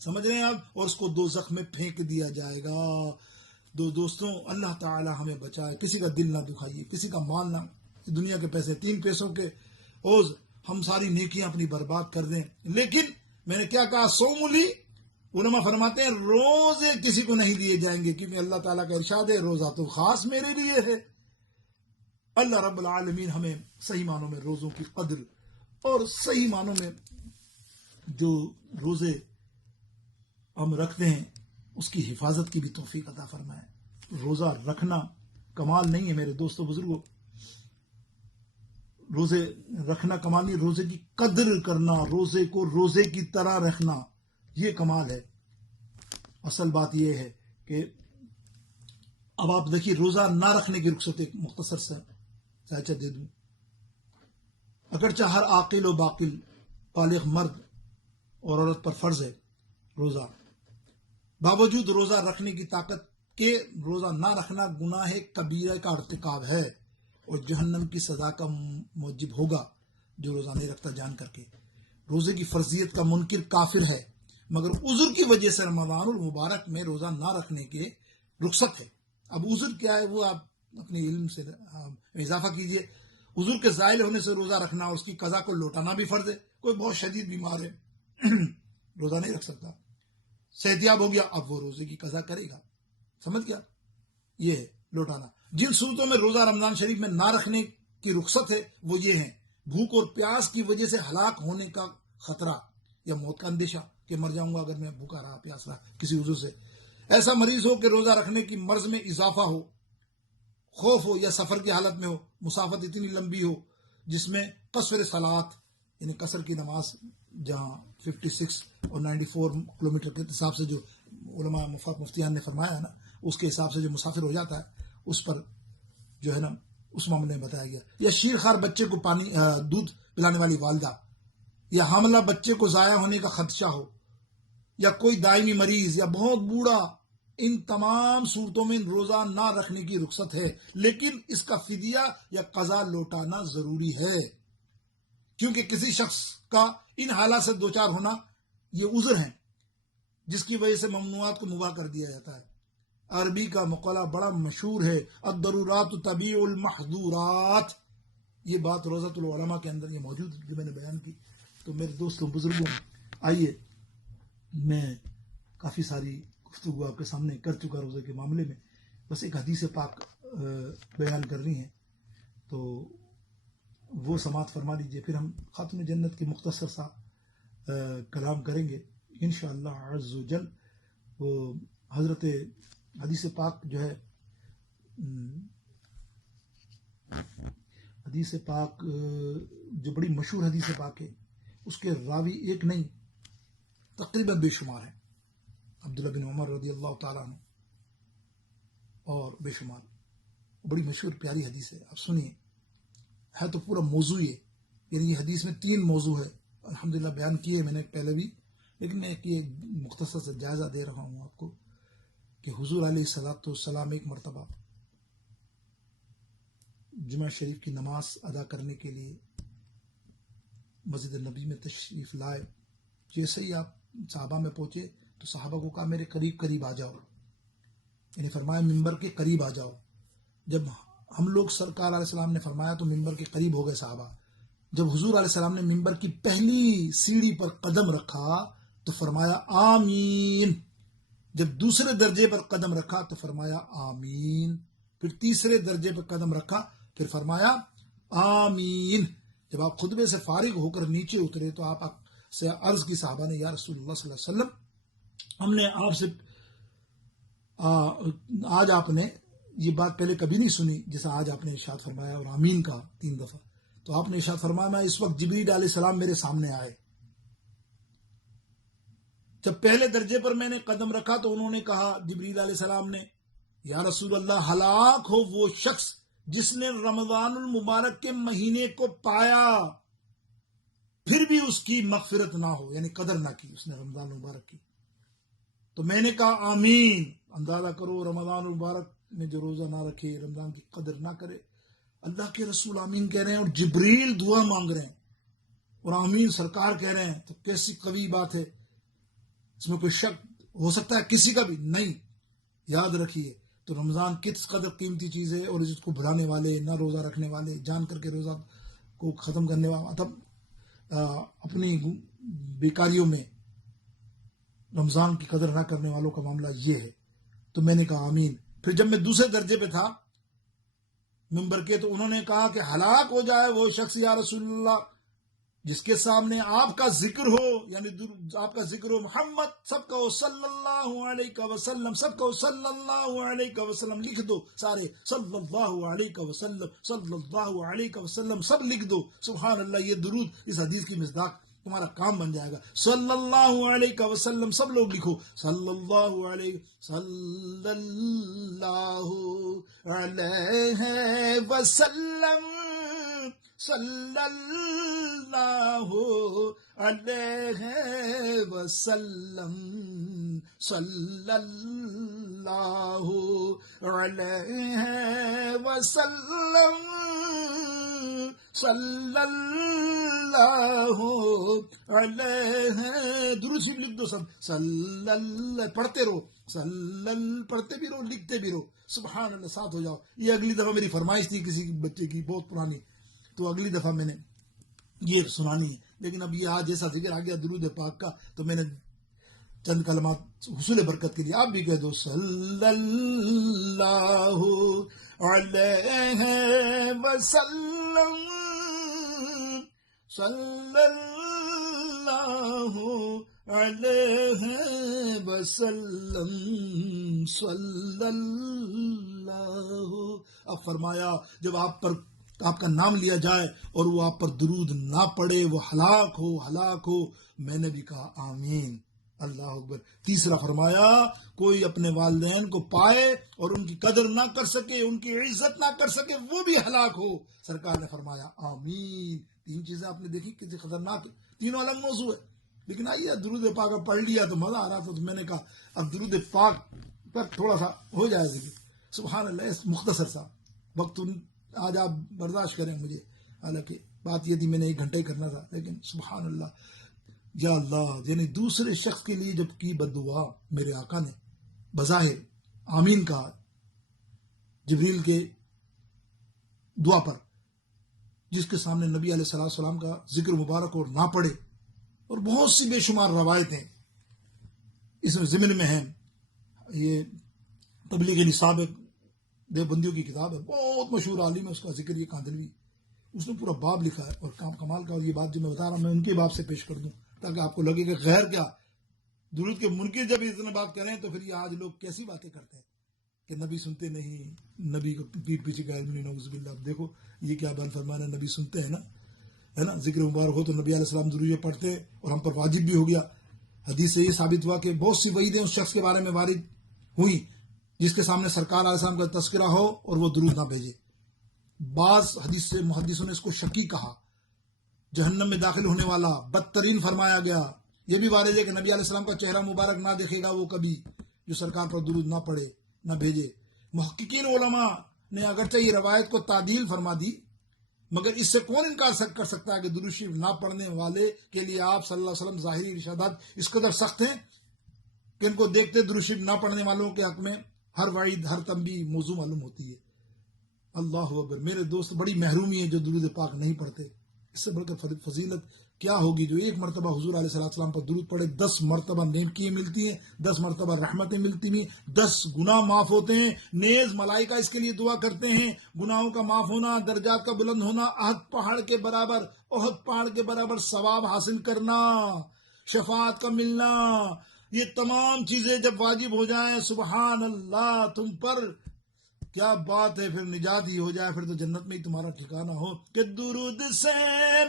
سمجھ رہے ہیں آپ؟ اور اس کو دوزخ میں پھینک دیا جائے گا. دوستوں، اللہ تعالی ہمیں بچائے. کسی کا دل نہ دکھائیے، کسی کا مال نہ، دنیا کے پیسے، 3 پیسوں کے عوض ہم ساری نیکیاں اپنی برباد کر دیں. لیکن میں نے کیا کہا، سوملی علماء فرماتے ہیں روزے کسی کو نہیں دیے جائیں گے، کیونکہ اللہ تعالیٰ کا ارشاد ہے روزہ تو خاص میرے لیے ہے. اللہ رب العالمین ہمیں صحیح معنوں میں روزوں کی قدر اور صحیح معنوں میں جو روزے ہم رکھتے ہیں اس کی حفاظت کی بھی توفیق عطا فرمائے. روزہ رکھنا کمال نہیں ہے میرے دوستوں بزرگوں، روزے رکھنا کمال نہیں، روزے کی قدر کرنا، روزے کو روزے کی طرح رکھنا، یہ کمال ہے. اصل بات یہ ہے کہ اب آپ دیکھیے، روزہ نہ رکھنے کی رخصت ایک مختصر سے سائچہ دے دوں. اگرچہ ہر عاقل و باقل بالغ مرد اور عورت پر فرض ہے روزہ، باوجود روزہ رکھنے کی طاقت کے روزہ نہ رکھنا گناہ کبیرہ کا ارتکاب ہے اور جہنم کی سزا کا موجب ہوگا جو روزہ نہیں رکھتا جان کر کے. روزے کی فرضیت کا منکر کافر ہے، مگر عذر کی وجہ سے رمضان المبارک میں روزہ نہ رکھنے کے رخصت ہے. اب عذر کیا ہے وہ آپ اپنے علم سے اضافہ کیجئے. عذر کے زائل ہونے سے روزہ رکھنا اور اس کی قضا کو لوٹانا بھی فرض ہے. کوئی بہت شدید بیمار ہے روزہ نہیں رکھ سکتا، صحتیاب ہو گیا، اب وہ روزے کی قضا کرے گا. سمجھ گیا؟ یہ ہے لوٹانا. جن صورتوں میں روزہ رمضان شریف میں نہ رکھنے کی رخصت ہے وہ یہ ہیں: بھوک اور پیاس کی وجہ سے ہلاک ہونے کا خطرہ یا موت کا اندیشہ کہ مر جاؤں گا اگر میں بھوکا رہا، پیاس رہا کسی وجہ سے، ایسا مریض ہو کہ روزہ رکھنے کی مرض میں اضافہ ہو، خوف ہو یا سفر کی حالت میں ہو، مسافت اتنی لمبی ہو جس میں قصر صلات یعنی قصر کی نماز جہاں 56 اور 94 کلومیٹر کے حساب سے جو علماء مفتیان نے فرمایا ہے نا، اس کے حساب سے جو مسافر ہو جاتا ہے اس پر جو ہے نا اس معاملے میں بتایا گیا. یا شیرخوار بچے کو دودھ پلانے والی والدہ، یا حاملہ بچے کو ضائع ہونے کا خدشہ ہو، یا کوئی دائمی مریض یا بہت بوڑھا، ان تمام صورتوں میں روزہ نہ رکھنے کی رخصت ہے. لیکن اس کا فدیہ یا قضا لوٹانا ضروری ہے، کیونکہ کسی شخص کا ان حالات سے دوچار ہونا یہ عذر ہیں جس کی وجہ سے ممنوعات کو مباح کر دیا جاتا ہے. عربی کا مقولہ بڑا مشہور ہے، الضرورات تبیح المحظورات. یہ بات روضۃ العلماء کے اندر یہ موجود جو میں نے بیان کی. تو میرے دوستوں بزرگوں، آئیے، میں کافی ساری گفتگو آپ کے سامنے کر چکا روزے کے معاملے میں، بس ایک حدیث پاک بیان کرنی ہے تو وہ سماعت فرما لیجئے، پھر ہم خاتم جنت کے مختصر سا کلام کریں گے انشاءاللہ عز و جل. وہ حضرت حدیث پاک جو ہے، حدیث پاک جو بڑی مشہور حدیث پاک ہے، اس کے راوی ایک نہیں تقریباً بے شمار ہیں. عبداللہ بن عمر رضی اللہ تعالیٰ عنہ اور بے شمار بڑی مشہور پیاری حدیث ہے، آپ سنیے، ہے تو پورا موضوع ہے، یعنی یہ حدیث میں 3 موضوع ہے، الحمدللہ بیان کیے میں نے پہلے بھی، لیکن میں ایک یہ مختصر سے جائزہ دے رہا ہوں آپ کو کہ حضور علیہ الصلوۃ والسلام ایک مرتبہ جمعہ شریف کی نماز ادا کرنے کے لیے مسجد نبی میں تشریف لائے. جیسے ہی آپ صحابہ میں پہنچے تو صحابہ کو کہا میرے قریب قریب آ جاؤ، یعنی فرمایا ممبر کے قریب آ جاؤ. جب ہم لوگ سرکار علیہ السلام نے فرمایا تو ممبر کے قریب ہو گئے صحابہ. جب حضور علیہ السلام نے ممبر کی پہلی سیڑھی پر قدم رکھا تو فرمایا آمین. جب دوسرے درجے پر قدم رکھا تو فرمایا آمین. پھر تیسرے درجے پر قدم رکھا پھر فرمایا آمین. جب آپ خطبے سے فارغ ہو کر نیچے اترے تو آپ سے عرض کی صحابہ نے، یا رسول اللہ صلی اللہ علیہ وسلم، ہم نے آپ سے آج آپ نے یہ بات پہلے کبھی نہیں سنی جیسا آج آپ نے ارشاد فرمایا اور آمین کہا 3 دفعہ. تو آپ نے ارشاد فرمایا میں اس وقت جبریل علیہ السلام میرے سامنے آئے. جب پہلے درجے پر میں نے قدم رکھا تو انہوں نے کہا، جبریل علیہ السلام نے، یا رسول اللہ ہلاک ہو وہ شخص جس نے رمضان المبارک کے مہینے کو پایا پھر بھی اس کی مغفرت نہ ہو، یعنی قدر نہ کی اس نے رمضان المبارک کی. تو میں نے کہا آمین. اندازہ کرو رمضان المبارک میں جو روزہ نہ رکھے، رمضان کی قدر نہ کرے، اللہ کے رسول آمین کہہ رہے ہیں اور جبریل دعا مانگ رہے ہیں اور آمین سرکار کہہ رہے ہیں، تو کیسی قوی بات ہے. اس میں کوئی شک ہو سکتا ہے کسی کا بھی نہیں. یاد رکھیے تو رمضان کس قدر قیمتی چیز ہے، اور اس کو بھلانے والے، نہ روزہ رکھنے والے، جان کر کے روزہ کو ختم کرنے والے، مطلب اپنی بیکاریوں میں رمضان کی قدر نہ کرنے والوں کا معاملہ یہ ہے. تو میں نے کہا آمین. پھر جب میں دوسرے درجے پہ تھا ممبر کے تو انہوں نے کہا کہ ہلاک ہو جائے وہ شخص یا رسول اللہ جس کے سامنے آپ کا ذکر ہو، یعنی آپ کا ذکر ہو، محمد سب کا صلی اللہ علیہ وسلم، سب کا صلی اللہ علیہ وسلم لکھ دو، سارے صلی اللہ علیہ وسلم، صلی اللہ علیہ وسلم سب لکھ دو. سبحان اللہ، یہ درود اس حدیث کی مصداق تمہارا کام بن جائے گا. صلی اللہ علیہ وسلم سب لوگ لکھو، صلی اللہ علیہ صلی اللہ علیہ وسلم، صلی اللہ علیہ وسلم، صلی اللہ علیہ وسلم، صلی اللہ علیہ. درود شریف لکھ دو سب، صلی اللہ پڑھتے رہو، پڑھتے بھی رہو لکھتے بھی رہو. سبحان اللہ، ساتھ ہو جاؤ. یہ اگلی دفعہ میری فرمائش تھی کسی بچے کی بہت پرانی، تو اگلی دفعہ میں نے یہ سنانی ہے. لیکن اب یہ آج جیسا ذکر آ گیا درود پاک کا تو میں نے چند کلمات حصول برکت کے لیے آپ بھی کہہ دو، صلی اللہ علیہ وسلم، صلی اللہ علیہ وسلم، صلی اللہ. اب فرمایا جب آپ کا نام لیا جائے اور وہ آپ پر درود نہ پڑے، وہ ہلاک ہو. میں نے بھی کہا آمین. اللہ اکبر. تیسرا فرمایا کوئی اپنے والدین کو پائے اور ان کی قدر نہ کر سکے، ان کی عزت نہ کر سکے، وہ بھی ہلاک ہو. سرکار نے فرمایا آمین. 3 چیزیں آپ نے دیکھی کتنی خطرناک، تینوں الگ موضوع ہے. لیکن آئیے درود پاک پڑھ لیا تو مزہ آ رہا تھا، تو میں نے کہا اب درود پاک پر تھوڑا سا ہو جائے گا. سبحان اللہ، مختصر سا وقت آج آپ برداشت کریں مجھے، حالانکہ بات یہ تھی میں نے 1 گھنٹہ ہی کرنا تھا، لیکن سبحان اللہ. یا اللہ، یعنی دوسرے شخص کے لیے جب کی بددعا میرے آقا نے بظاہر آمین کہا جبریل کے دعا پر، جس کے سامنے نبی علیہ السلام کا ذکر مبارک اور نہ پڑے، اور بہت سی بے شمار روایتیں اس ضمن میں ہیں. یہ تبلیغ نصاب دیوبندیوں کی کتاب ہے، بہت مشہور عالم ہے، اس کا ذکر یہ کاندلوی، اس نے پورا باب لکھا ہے اور کام کمال کا. اور یہ بات جو میں بتا رہا ہوں میں ان کے باب سے پیش کر دوں تاکہ آپ کو لگے کہ غیر کیا درود کے منکر جب اتنا بات کریں تو پھر یہ آج لوگ کیسی باتیں کرتے ہیں کہ نبی سنتے نہیں، نبی کو پیٹ پیچھے کا علم نہیں، نعوذ باللہ. اب دیکھو یہ کیا بن فرمانا، نبی سنتے ہیں نا، ہے نا، ذکر مبارک ہو تو نبی علیہ السلام ضرور پڑھتے ہیں اور ہم پر واجب بھی ہو گیا. حدیث سے یہ ثابت ہوا کہ بہت سی وعیدیں اس شخص کے بارے میں وارد ہوئی جس کے سامنے سرکار علیہ السلام کا تذکرہ ہو اور وہ درود نہ بھیجے. بعض حدیث سے محدثوں نے اس کو شکی کہا. جہنم میں داخل ہونے والا بدترین فرمایا گیا. یہ بھی وارد ہے کہ نبی علیہ السلام کا چہرہ مبارک نہ دیکھے گا وہ کبھی جو سرکار پر درود نہ پڑھے نہ بھیجے. محققین علماء نے اگرچہ یہ روایت کو تعدیل فرما دی، مگر اس سے کون انکار کر سکتا ہے کہ درود شریف نہ پڑھنے والے کے لیے آپ صلی اللہ علیہ وسلم ظاہری ارشادات اس قدر سخت ہیں کہ ان کو دیکھتے درود شریف نہ پڑھنے والوں کے حق میں ہر وعید ہر تنبیہ موضوع معلوم ہوتی ہے. اللہ اکبر. میرے دوست، بڑی محرومی ہے جو درود پاک نہیں پڑھتے. اس سے بڑھ کر فضیلت کیا ہوگی؟ جو ایک مرتبہ حضور علیہ السلام پر درود پڑھے 10 مرتبہ نیکیاں ملتی ہیں، 10 مرتبہ رحمتیں ملتی ہیں، 10 گناہ معاف ہوتے ہیں. نیز ملائکہ اس کے لیے دعا کرتے ہیں. گناہوں کا معاف ہونا، درجات کا بلند ہونا، احد پہاڑ کے برابر ثواب حاصل کرنا، شفاعت کا ملنا، یہ تمام چیزیں جب واجب ہو جائیں، سبحان اللہ تم پر کیا بات ہے. پھر نجات ہی ہو جائے، پھر تو جنت میں ہی تمہارا ٹھکانہ ہو. کہ درود سے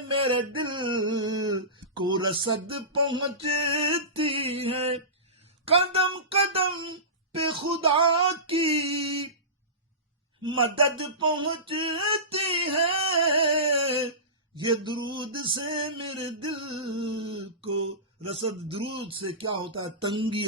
میرے دل کو رسد پہنچتی ہے، قدم قدم پہ خدا کی مدد پہنچتی ہے. یہ درود سے میرے دل کو رسد. درود سے کیا ہوتا ہے؟ تنگی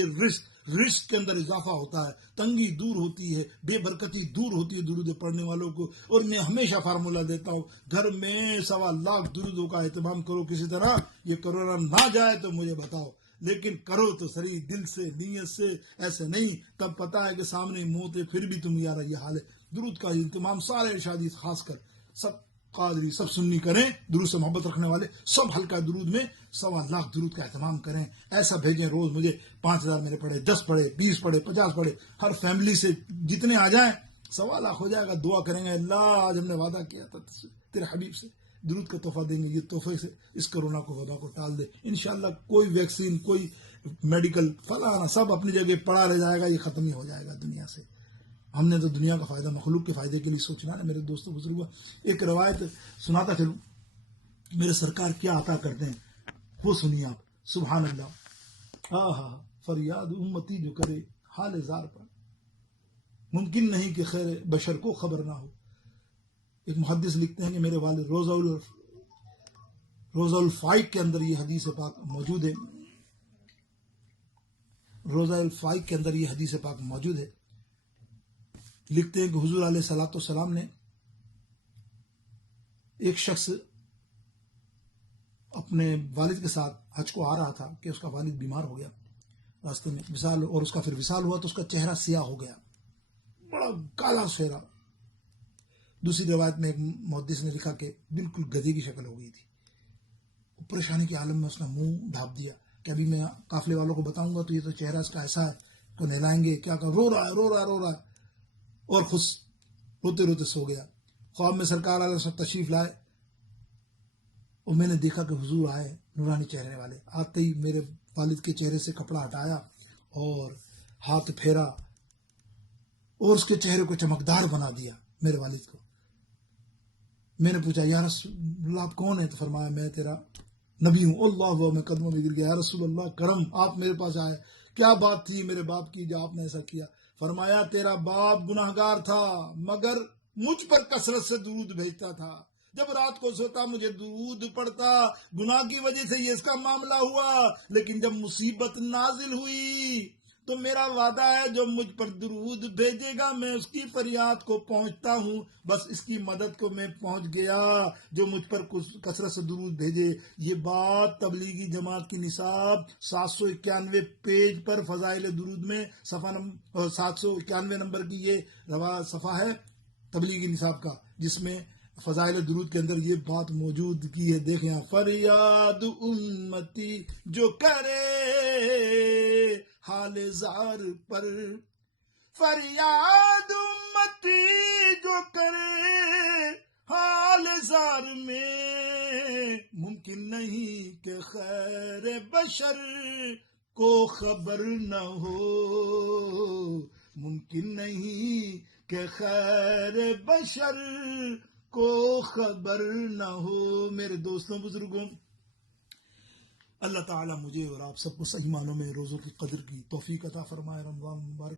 رزق کے اندر اضافہ ہوتا ہے، تنگی دور ہوتی ہے، بے برکتی دور ہوتی ہے درود پڑھنے والوں کو. اور میں ہمیشہ فارمولہ دیتا ہوں، گھر میں 1.25 درودوں کا اہتمام کرو. کسی طرح یہ کرونا نہ جائے تو مجھے بتاؤ، لیکن کرو تو صحیح دل سے، نیت سے. ایسے نہیں تب پتا ہے کہ سامنے موت ہے پھر بھی تم یار یہ حال ہے. درود کا اہتمام سارے ارشادی خاص کر سب قادری سب سنی کریں، درود سے محبت رکھنے والے سب ہلکا درود میں 1.25 درود کا اہتمام کریں. ایسا بھیجیں روز مجھے 5000 میرے پڑھے، 10 پڑھے، 20 پڑھے، 50 پڑھے، ہر فیملی سے جتنے آ جائیں 1.25 ہو جائے گا. دعا کریں گے اللہ آج ہم نے وعدہ کیا تھا تیرے حبیب سے درود کا تحفہ دیں گے، یہ تحفے سے اس کرونا کو وبا کو ٹال دے. انشاءاللہ کوئی ویکسین، کوئی میڈیکل فلانا سب اپنی جگہ پڑا رہ جائے گا، یہ ختم ہی ہو جائے گا دنیا سے. ہم نے تو دنیا کا فائدہ مخلوق کے فائدے کے لیے سوچنا ہے. میرے دوستوں بزرگوں، ایک روایت سناتا چلوں. میرے سرکار کیا عطا کرتے ہیں وہ سنیے آپ. سبحان اللہ. فریاد امتی جو کرے حال زار پر، ممکن نہیں کہ خیر بشر کو خبر نہ ہو. ایک محدث لکھتے ہیں کہ میرے والد روزہ الفائق کے اندر یہ حدیث پاک موجود ہے. روزہ الفائق کے اندر یہ حدیث پاک موجود ہے. لکھتے ہیں کہ حضور علیہ الصلوۃ والسلام نے ایک شخص اپنے والد کے ساتھ حج کو آ رہا تھا کہ اس کا والد بیمار ہو گیا راستے میں وصال، اور اس کا پھر وصال ہوا تو اس کا چہرہ سیاہ ہو گیا، بڑا کالا چہرہ. دوسری روایت میں ایک محدث نے لکھا کہ بالکل گدھے کی شکل ہو گئی تھی. پریشانی کے عالم میں اس نے منہ ڈھانپ دیا کہ ابھی میں قافلے والوں کو بتاؤں گا تو یہ تو چہرہ اس کا ایسا ہے تو نہلائیں گے کیا کر. رو رہا ہے اور خود روتے روتے سو گیا. خواب میں سرکار علیہ وسلم تشریف لائے اور میں نے دیکھا کہ حضور آئے نورانی چہرے والے. آتے ہی میرے والد کے چہرے سے کپڑا ہٹایا اور ہاتھ پھیرا اور اس کے چہرے کو چمکدار بنا دیا میرے والد کو. میں نے پوچھا یا رسول اللہ آپ کون ہیں؟ تو فرمایا میں تیرا نبی ہوں. اللہ میں قدموں میں گر گیا. یا رسول اللہ کرم، آپ میرے پاس آئے، کیا بات تھی میرے باپ کی جو آپ نے ایسا کیا؟ فرمایا تیرا باپ گناہگار تھا مگر مجھ پر کثرت سے درود بھیجتا تھا. جب رات کو سوتا مجھے درود پڑتا، گناہ کی وجہ سے یہ اس کا معاملہ ہوا. لیکن جب مصیبت نازل ہوئی تو میرا وعدہ ہے جو مجھ پر درود بھیجے گا میں اس کی فریاد کو پہنچتا ہوں. بس اس کی مدد کو میں پہنچ گیا جو مجھ پر کثرت سے درود بھیجے. یہ بات تبلیغی جماعت کی نصاب 791 پیج پر فضائل درود میں صفحہ 791 نمبر کی یہ صفحہ ہے تبلیغی نصاب کا، جس میں فضائل درود کے اندر یہ بات موجود کی ہے. دیکھیں آپ، فریاد امتی جو کرے حال زار پر، فریاد امتی جو کرے حال زار میں، ممکن نہیں کہ خیر بشر کو خبر نہ ہو، ممکن نہیں کہ خیر بشر کو خبر نہ ہو. میرے دوستوں بزرگوں، اللہ تعالیٰ مجھے اور آپ سب کو صحیح معنوں میں روزوں کی قدر کی توفیق عطا فرمائے. رمضان مبارک